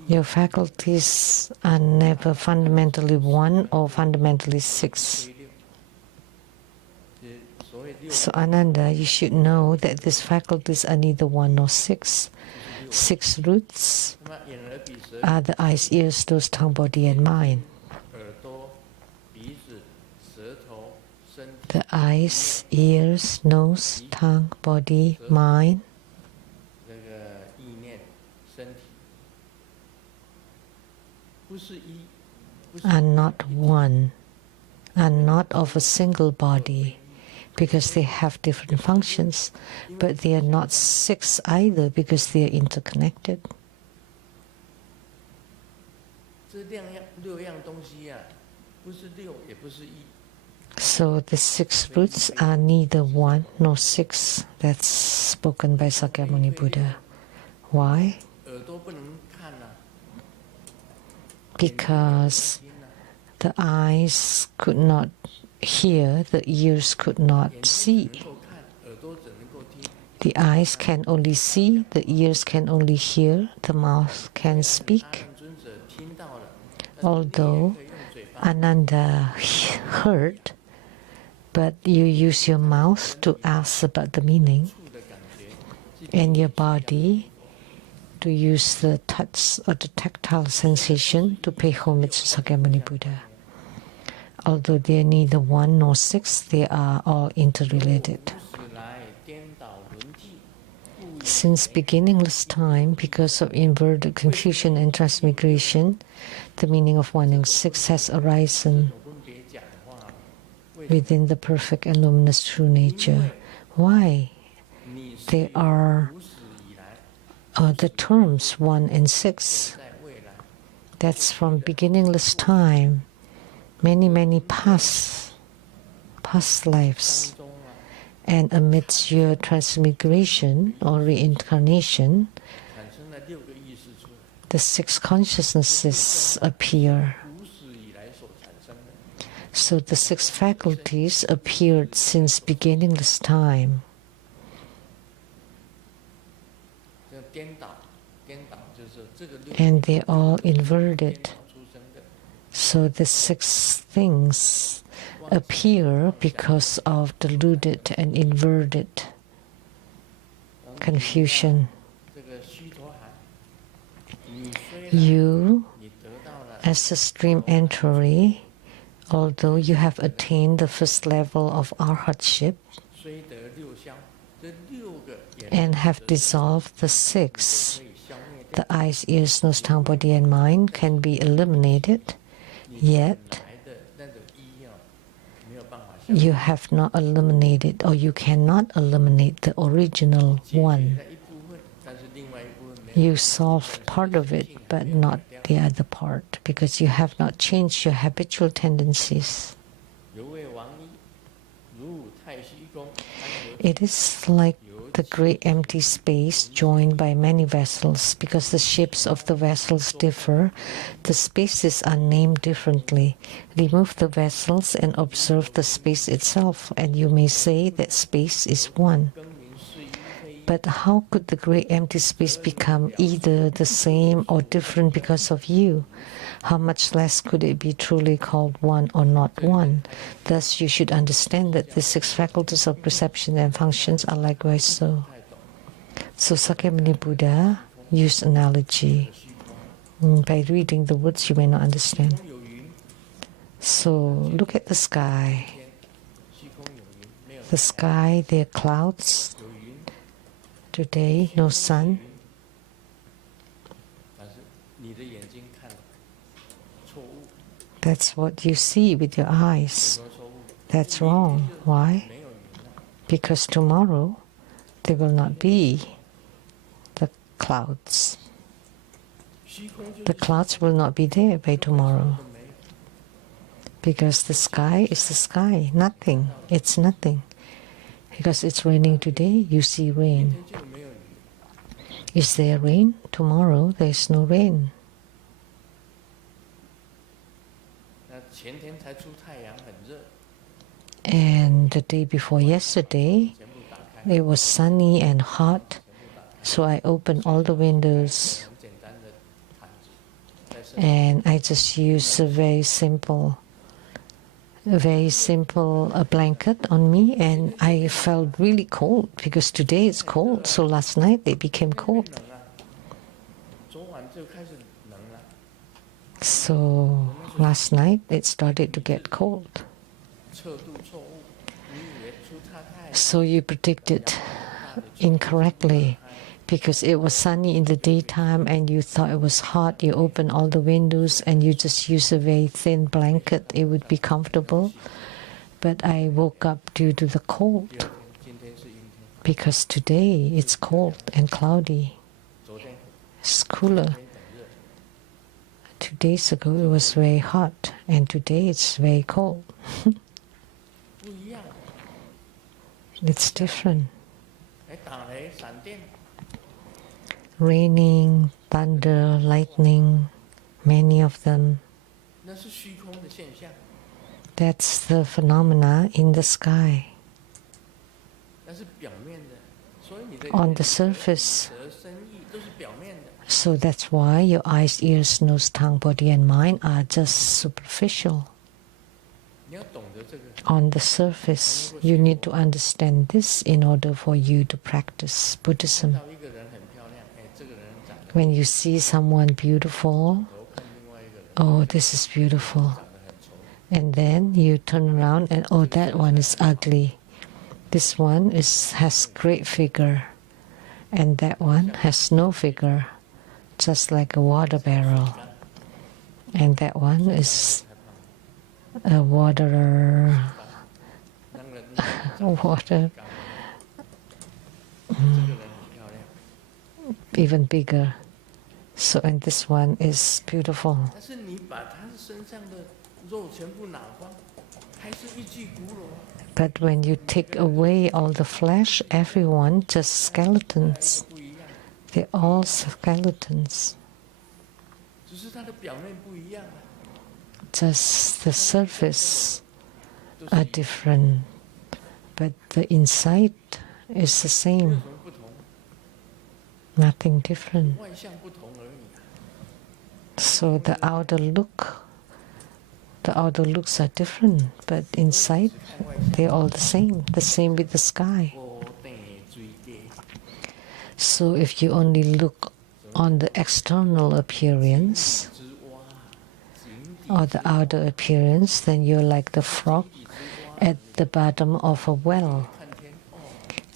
Your faculties are never fundamentally one or fundamentally six. So Ananda, you should know that these faculties are neither one nor six. Six roots are the eyes, ears, nose, tongue, body, and mind. The eyes, ears, nose, tongue, body, mind 这个意念、身体，不是一，不是 are not one, are not of a single body, because they have different functions, but they are not six either, because they are interconnected. 这六样东西呀、不是六，也不是一。 So the six roots are neither one nor six. That's spoken by Sakyamuni Buddha. Why? 耳朵不能看啊， Because the eyes could not hear, the ears could not 眼睛 see. 只能够看，耳朵只能够听。 The eyes can only see, the ears can only hear, the mouth can speak. 阿难尊者听到了， Although 可以用嘴巴 Ananda heard, but you use your mouth to ask about the meaning, 触的感觉， and your body to use the touch or the tactile sensation to pay homage to Sakyamuni Buddha. Although they are neither one nor six, they are all interrelated. 无始来颠倒轮替，故以 Since beginningless time, because of inverted confusion and transmigration, the meaning of one and six has arisen 分别讲话， within the perfect and luminous true nature. Why? 你是 They are 无始以来， the terms one and six. 在未来， That's from beginningless time, many past lives. 中啊， And amidst your transmigration or reincarnation, 产生了六个意识出来， the six consciousnesses appear. 无始以来所产生的。 So the six faculties appeared since beginningless time. 这个颠倒就是这个六 And they're all inverted. 出生的。 So the six things appear because of deluded and inverted confusion. 这个须陀含，你虽然 You, 你得到了 as a stream entry, although you have attained the first level of arhatship 虽得六相，这六个也 and have dissolved the six, 可以消灭掉。 the eyes, ears, nose, tongue, body, and mind can be eliminated, yet 来的那种一啊，没有办法消 you have not eliminated or you cannot eliminate the original 解 one. 决了一部分，但是另外一部分没有。 You solve part of it, but not the other part, because you have not changed your habitual tendencies. 犹为王一，如太虚宫， It is like the great empty space joined by many vessels. Because the shapes of the vessels differ, the spaces are named differently. Remove the vessels and observe the space itself, and you may say that space is one. 更名是一非一。 But how could the great empty space become either the same or different because of you? How much less could it be truly called one or not one? Thus you should understand that the six faculties of perception and functions are likewise so. So Sakyamuni Buddha used analogy. By reading the words you may not understand. 有云， So look at the sky. 虚空有云，没有 The sky, there are clouds. 有云， Today, no sun. 但是你的眼睛看了错误， That's what you see with your eyes. 说错误， That's wrong. Why? 没有云了。 Because tomorrow there will not be the clouds. 虚空就 The 是 clouds will not be there by tomorrow. 都没有。 Because the sky is the sky. Nothing. It's nothing. Because it's raining today, you see rain. 明天就没有雨。 Is there rain? Tomorrow there is no rain. 那前天才出太阳，很热， And the day before yesterday, 全部打开， it was sunny and hot. 全部打开， So I opened all the windows 很简单的毯子，在身上 and I just used a very simple blanket on me, and I felt really cold because today it's cold. So last night it became cold. 冷啊，昨晚就开始冷了。 So last night it started to get cold. 测度错误， So you predicted incorrectly because it was sunny in the daytime and you thought it was hot. You open all the windows and you just use a very thin blanket. It would be comfortable. But I woke up due to the cold because today it's cold and cloudy. It's cooler. 2 days ago it was very hot and today it's very cold. It's different. Raining, thunder, lightning, many of them. That's the phenomena in the sky. On the surface. So that's why your eyes, ears, nose, tongue, body and mind are just superficial. On the surface, you need to understand this in order for you to practice Buddhism. When you see someone beautiful, oh, this is beautiful. And then you turn around and, oh, that one is ugly. This one has great figure. And that one has no figure, just like a water barrel. And that one is a water even bigger. So, and this one is beautiful. But when you take away all the flesh, everyone just skeletons. They're all skeletons. Just the surface are different, but the inside is the same. Nothing different. So the outer looks are different, but inside they're all the same with the sky. So if you only look on the external appearance or the outer appearance, then you're like the frog at the bottom of a well.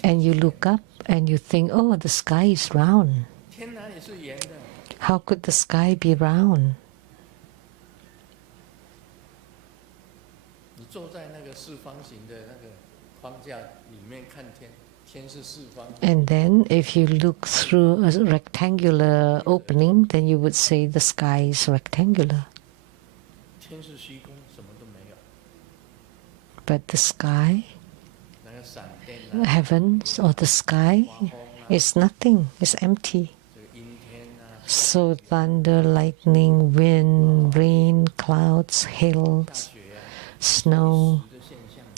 And you look up and you think, oh, the sky is round. How could the sky be round? And then if you look through a rectangular opening, then you would say the sky is rectangular. But the sky, heavens or the sky is nothing, it's empty. So thunder, lightning, wind, rain, clouds, hails, snow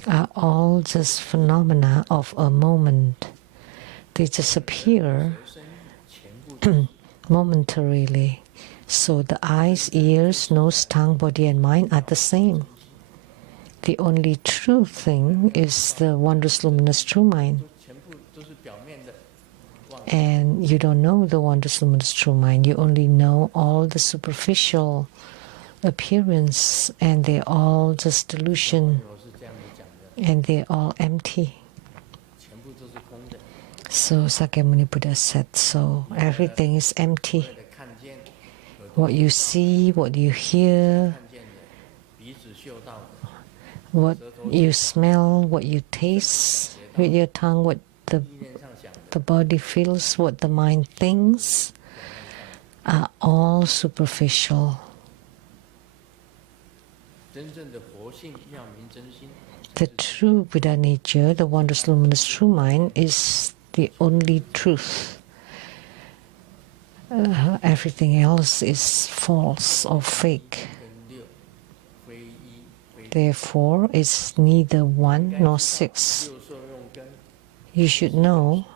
are all just phenomena of a moment. They just appear momentarily. So the eyes, ears, nose, tongue, body and mind are the same. The only true thing is the wondrous luminous true mind. And you don't know the wondrous luminous true mind. You only know all the superficial appearance, and they're all just delusion, and they're all empty. So Sakyamuni Buddha said, so everything is empty. What you see, what you hear, what you smell, what you taste with your tongue, what the body feels, what the mind thinks, are all superficial. The true Buddha nature, the wondrous luminous true mind, is the only truth. Everything else is false or fake. Therefore, it's neither 1 nor 6. You should know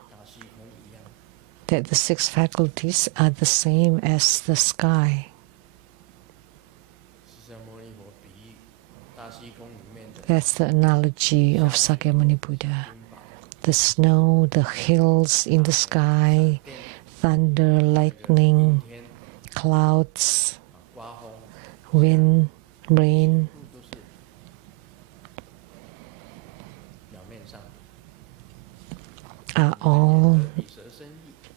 that the 6 faculties are the same as the sky. That's the analogy of Sakyamuni Buddha. The snow, the hills in the sky, thunder, lightning, clouds, wind, rain.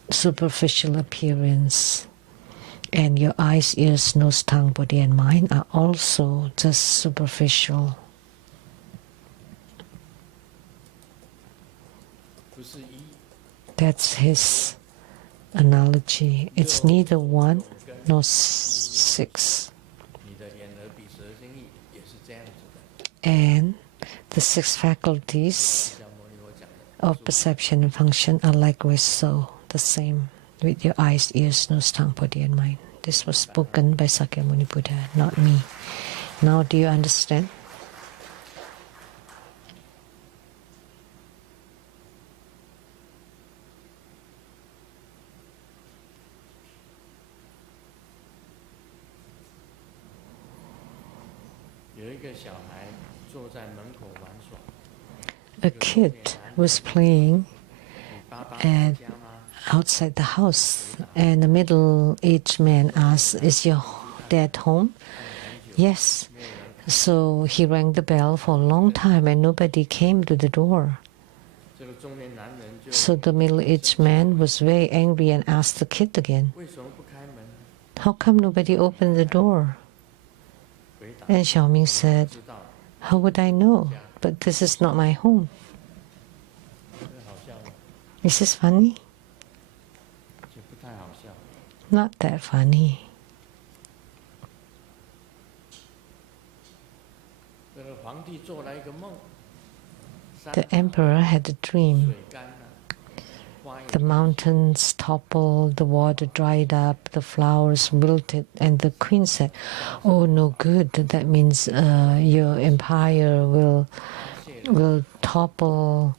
superficial appearance. And your eyes, ears, nose, tongue, body, and mind are also just superficial. That's his analogy. It's neither one nor six. And the six faculties of perception and function are likewise so, the same with your eyes, ears, nose, tongue, body, and mind. This was spoken by Sakyamuni Buddha, not me. Now do you understand? A kid was playing outside the house, and a middle-aged man asked, "Is your dad home?" "Yes." So he rang the bell for a long time and nobody came to the door. So the middle-aged man was very angry and asked the kid again, "How come nobody opened the door?" And Xiaoming said, "How would I know? But this is not my home." Is this funny? Not that funny. The emperor had a dream. The mountains toppled, the water dried up, the flowers wilted, and the queen said, "Oh, no good. That means your empire will topple,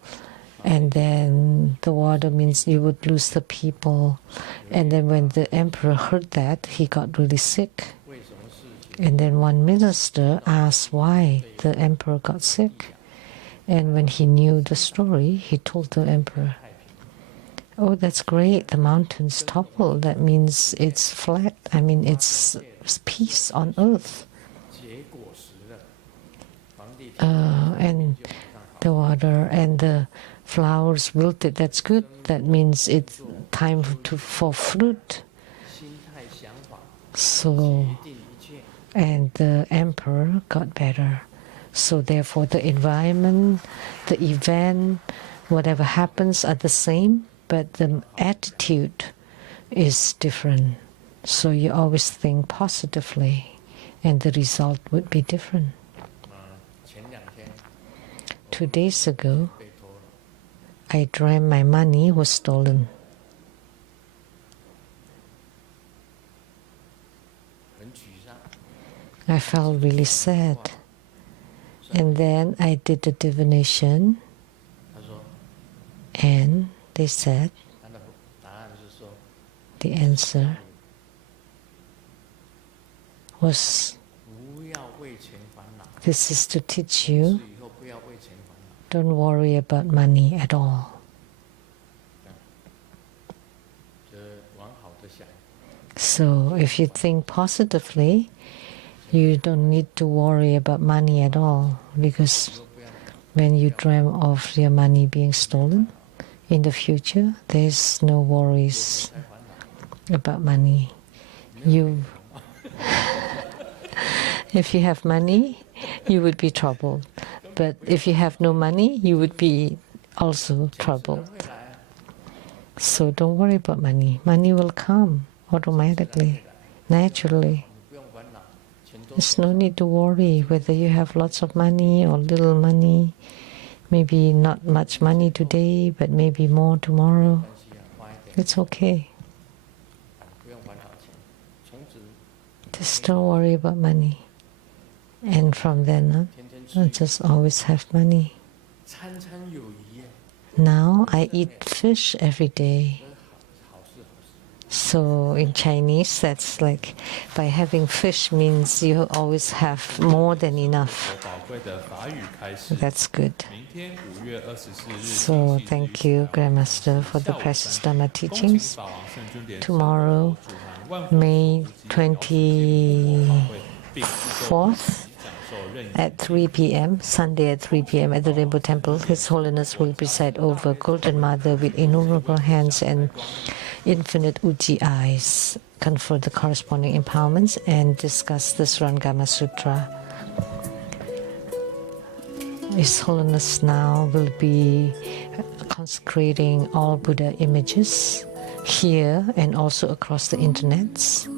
and then the water means you would lose the people." And then when the emperor heard that, he got really sick. And then one minister asked why the emperor got sick. And when he knew the story, he told the emperor, "Oh, that's great, the mountains topple. That means it's flat. I mean, it's peace on earth. And the water and the flowers wilted. That's good. That means it's time for fruit." So, and the emperor got better. So therefore the environment, the event, whatever happens are the same, but the attitude is different. So you always think positively, and the result would be different. 2 days ago, I dreamt my money was stolen. I felt really sad. And then I did the divination, and they said the answer was, this is to teach you, don't worry about money at all. So if you think positively, you don't need to worry about money at all, because when you dream of your money being stolen, in the future, there's no worries about money. If you have money, you would be troubled. But if you have no money, you would be also troubled. So don't worry about money. Money will come automatically, naturally. There's no need to worry whether you have lots of money or little money. Maybe not much money today, but maybe more tomorrow. It's okay. Just don't worry about money. And from then on, I just always have money. Now I eat fish every day. So in Chinese, that's like, by having fish means you always have more than enough. That's good. So thank you, Grandmaster, for the precious Dharma teachings. Tomorrow, May 24th, At 3 p.m., Sunday at 3 p.m. at the Rainbow Temple, His Holiness will preside over Golden Mother with innumerable hands and infinite Uji eyes, confer the corresponding empowerments, and discuss the Shurangama Sutra. His Holiness now will be consecrating all Buddha images here and also across the internet.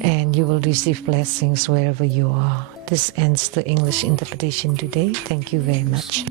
And you will receive blessings wherever you are. This ends the English interpretation today. Thank you very much.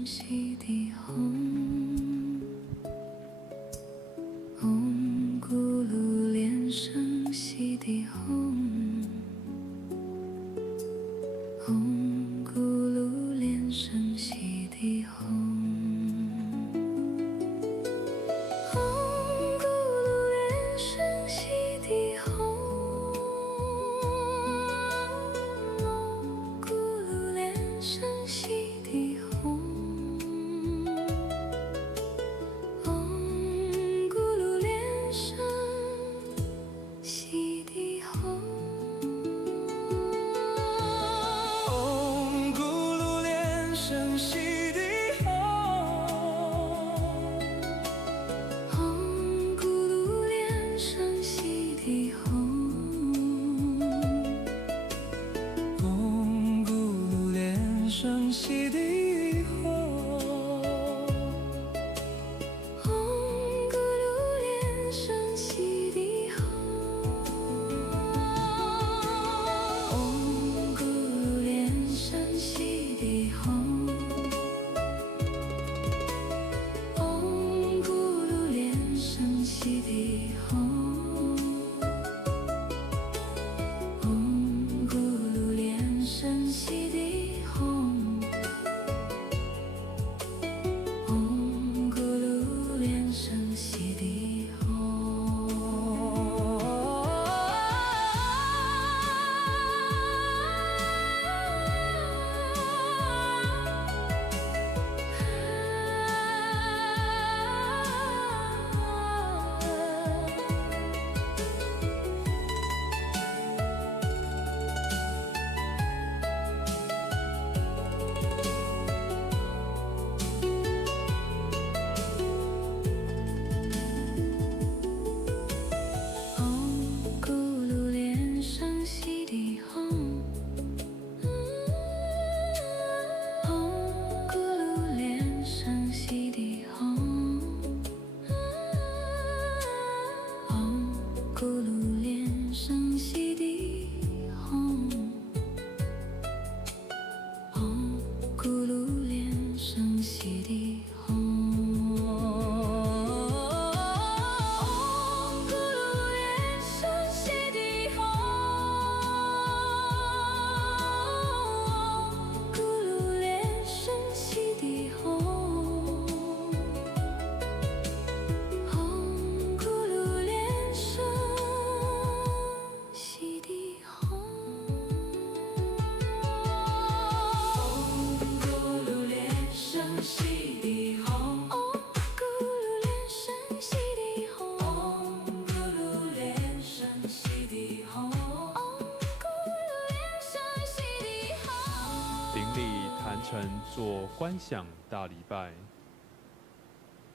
做观想大礼拜，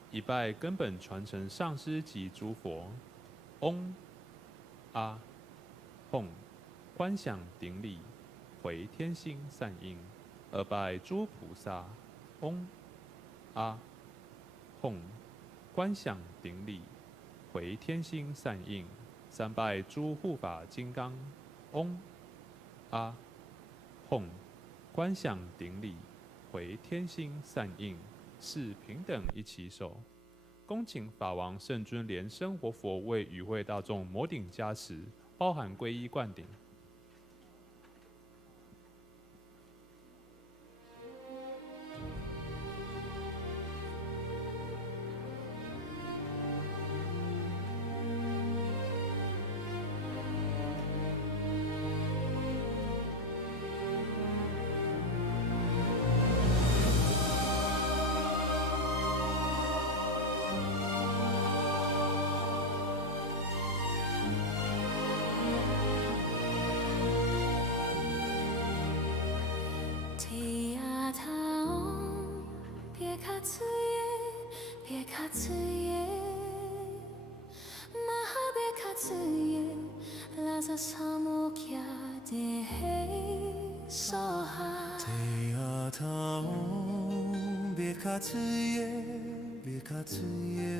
一拜根本传承上师及诸佛。嗡阿吽，观想顶礼，回天心善应。二拜诸菩萨。嗡阿吽，观想顶礼，回天心善应。三拜诸护法金刚。嗡阿吽，观想顶礼，回天心善应。四平等一起手，恭请法王圣尊莲生活佛为与会大众摩顶加持，包含皈依灌顶。つえマハベカツエラザサモキャデヘソハテアタオベカツエベカツエ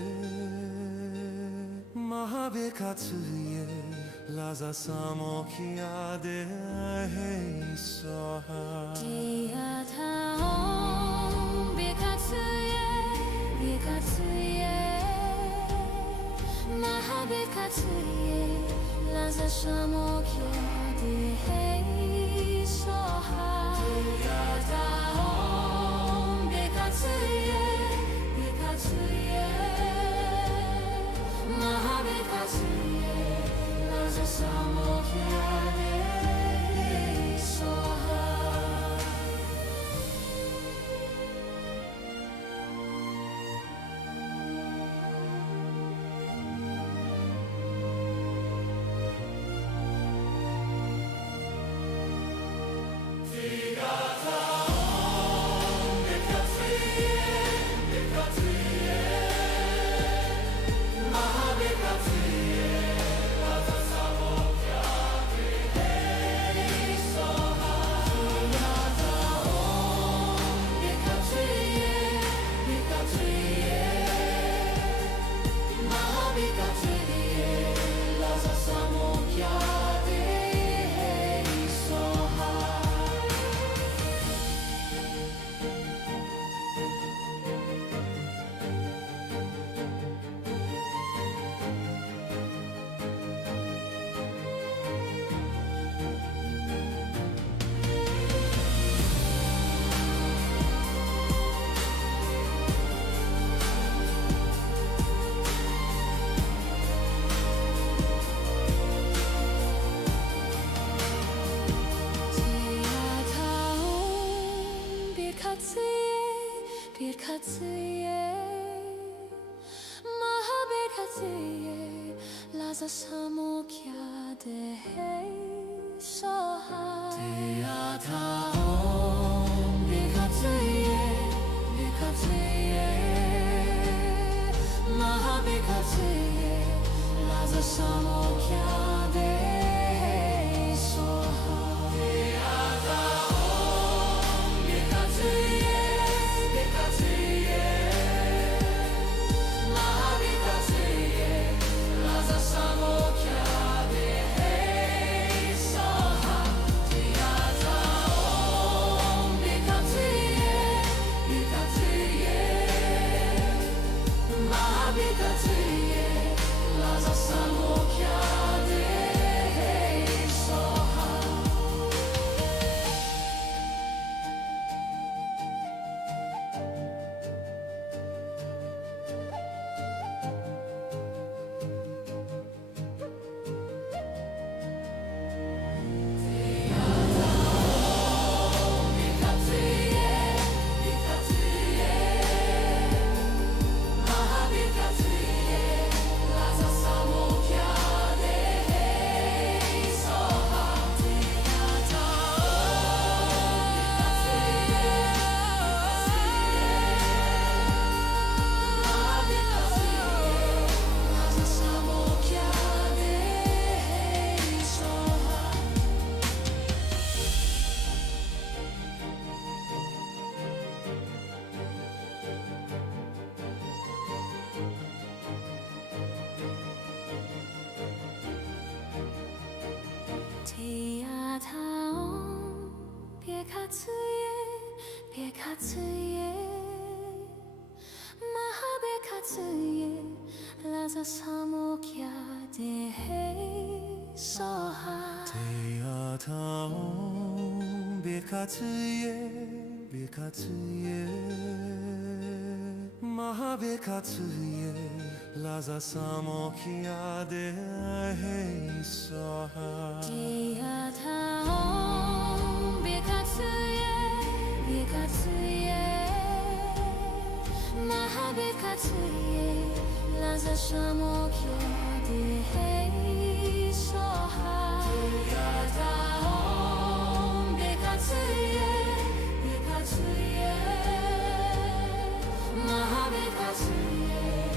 マハベカツエラザサモキャデヘソハテアタオベカツエベカツエマハベカツエラザサモキャデヘソハテアタオベカツエベカツエマハベカツエラザサモキャデヘソハLaza samokia de hei soha Kia taon bekatsuye bekatsuye Maha bekatsuye Laza samokia de hei soha Kia taon bekatsuye bekatsuye Maha bekatsuye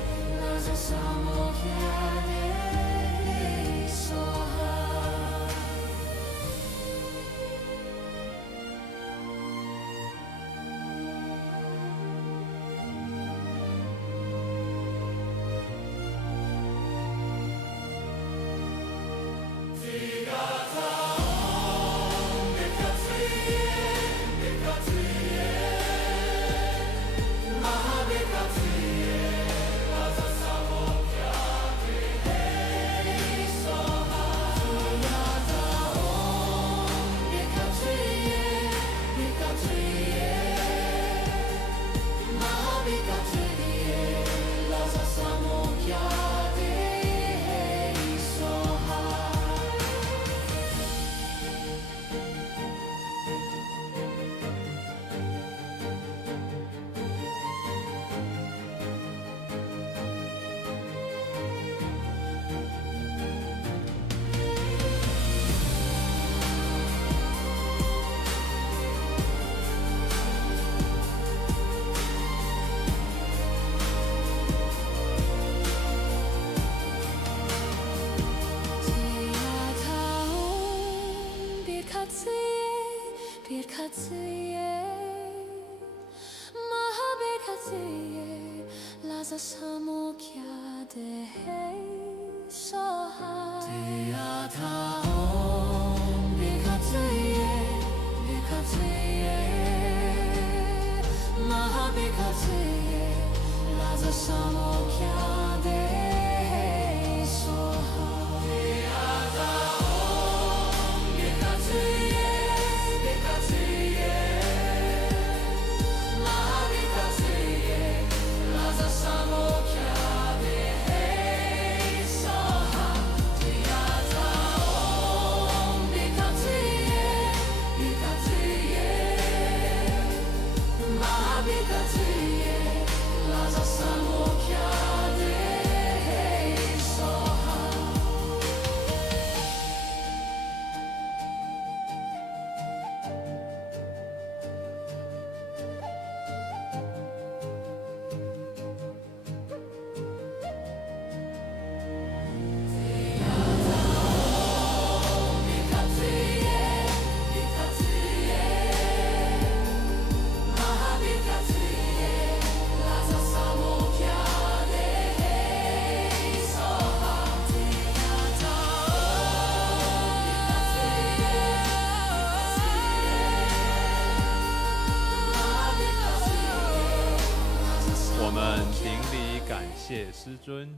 我们顶礼感谢师尊。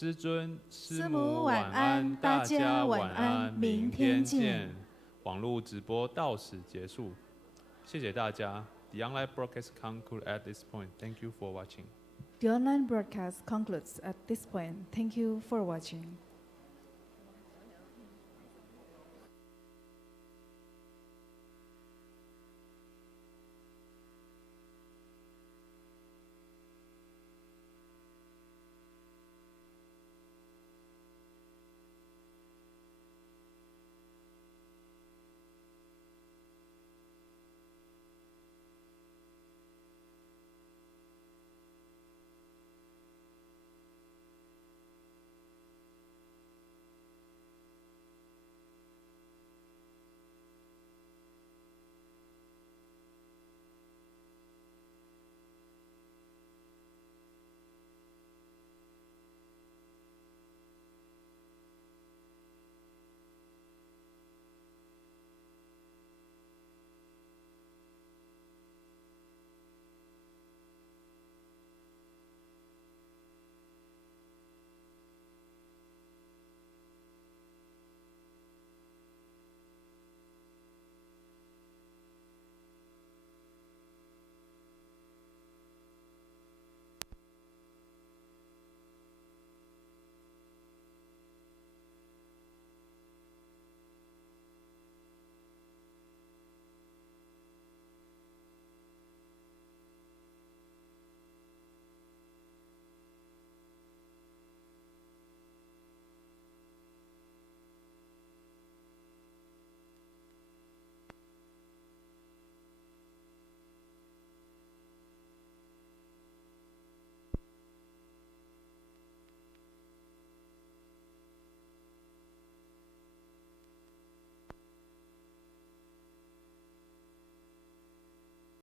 师尊、师母晚安，大家晚安，明天见。网络直播到此结束，谢谢大家。The online broadcast concludes at this point. Thank you for watching. The online broadcast concludes at this point. Thank you for watching.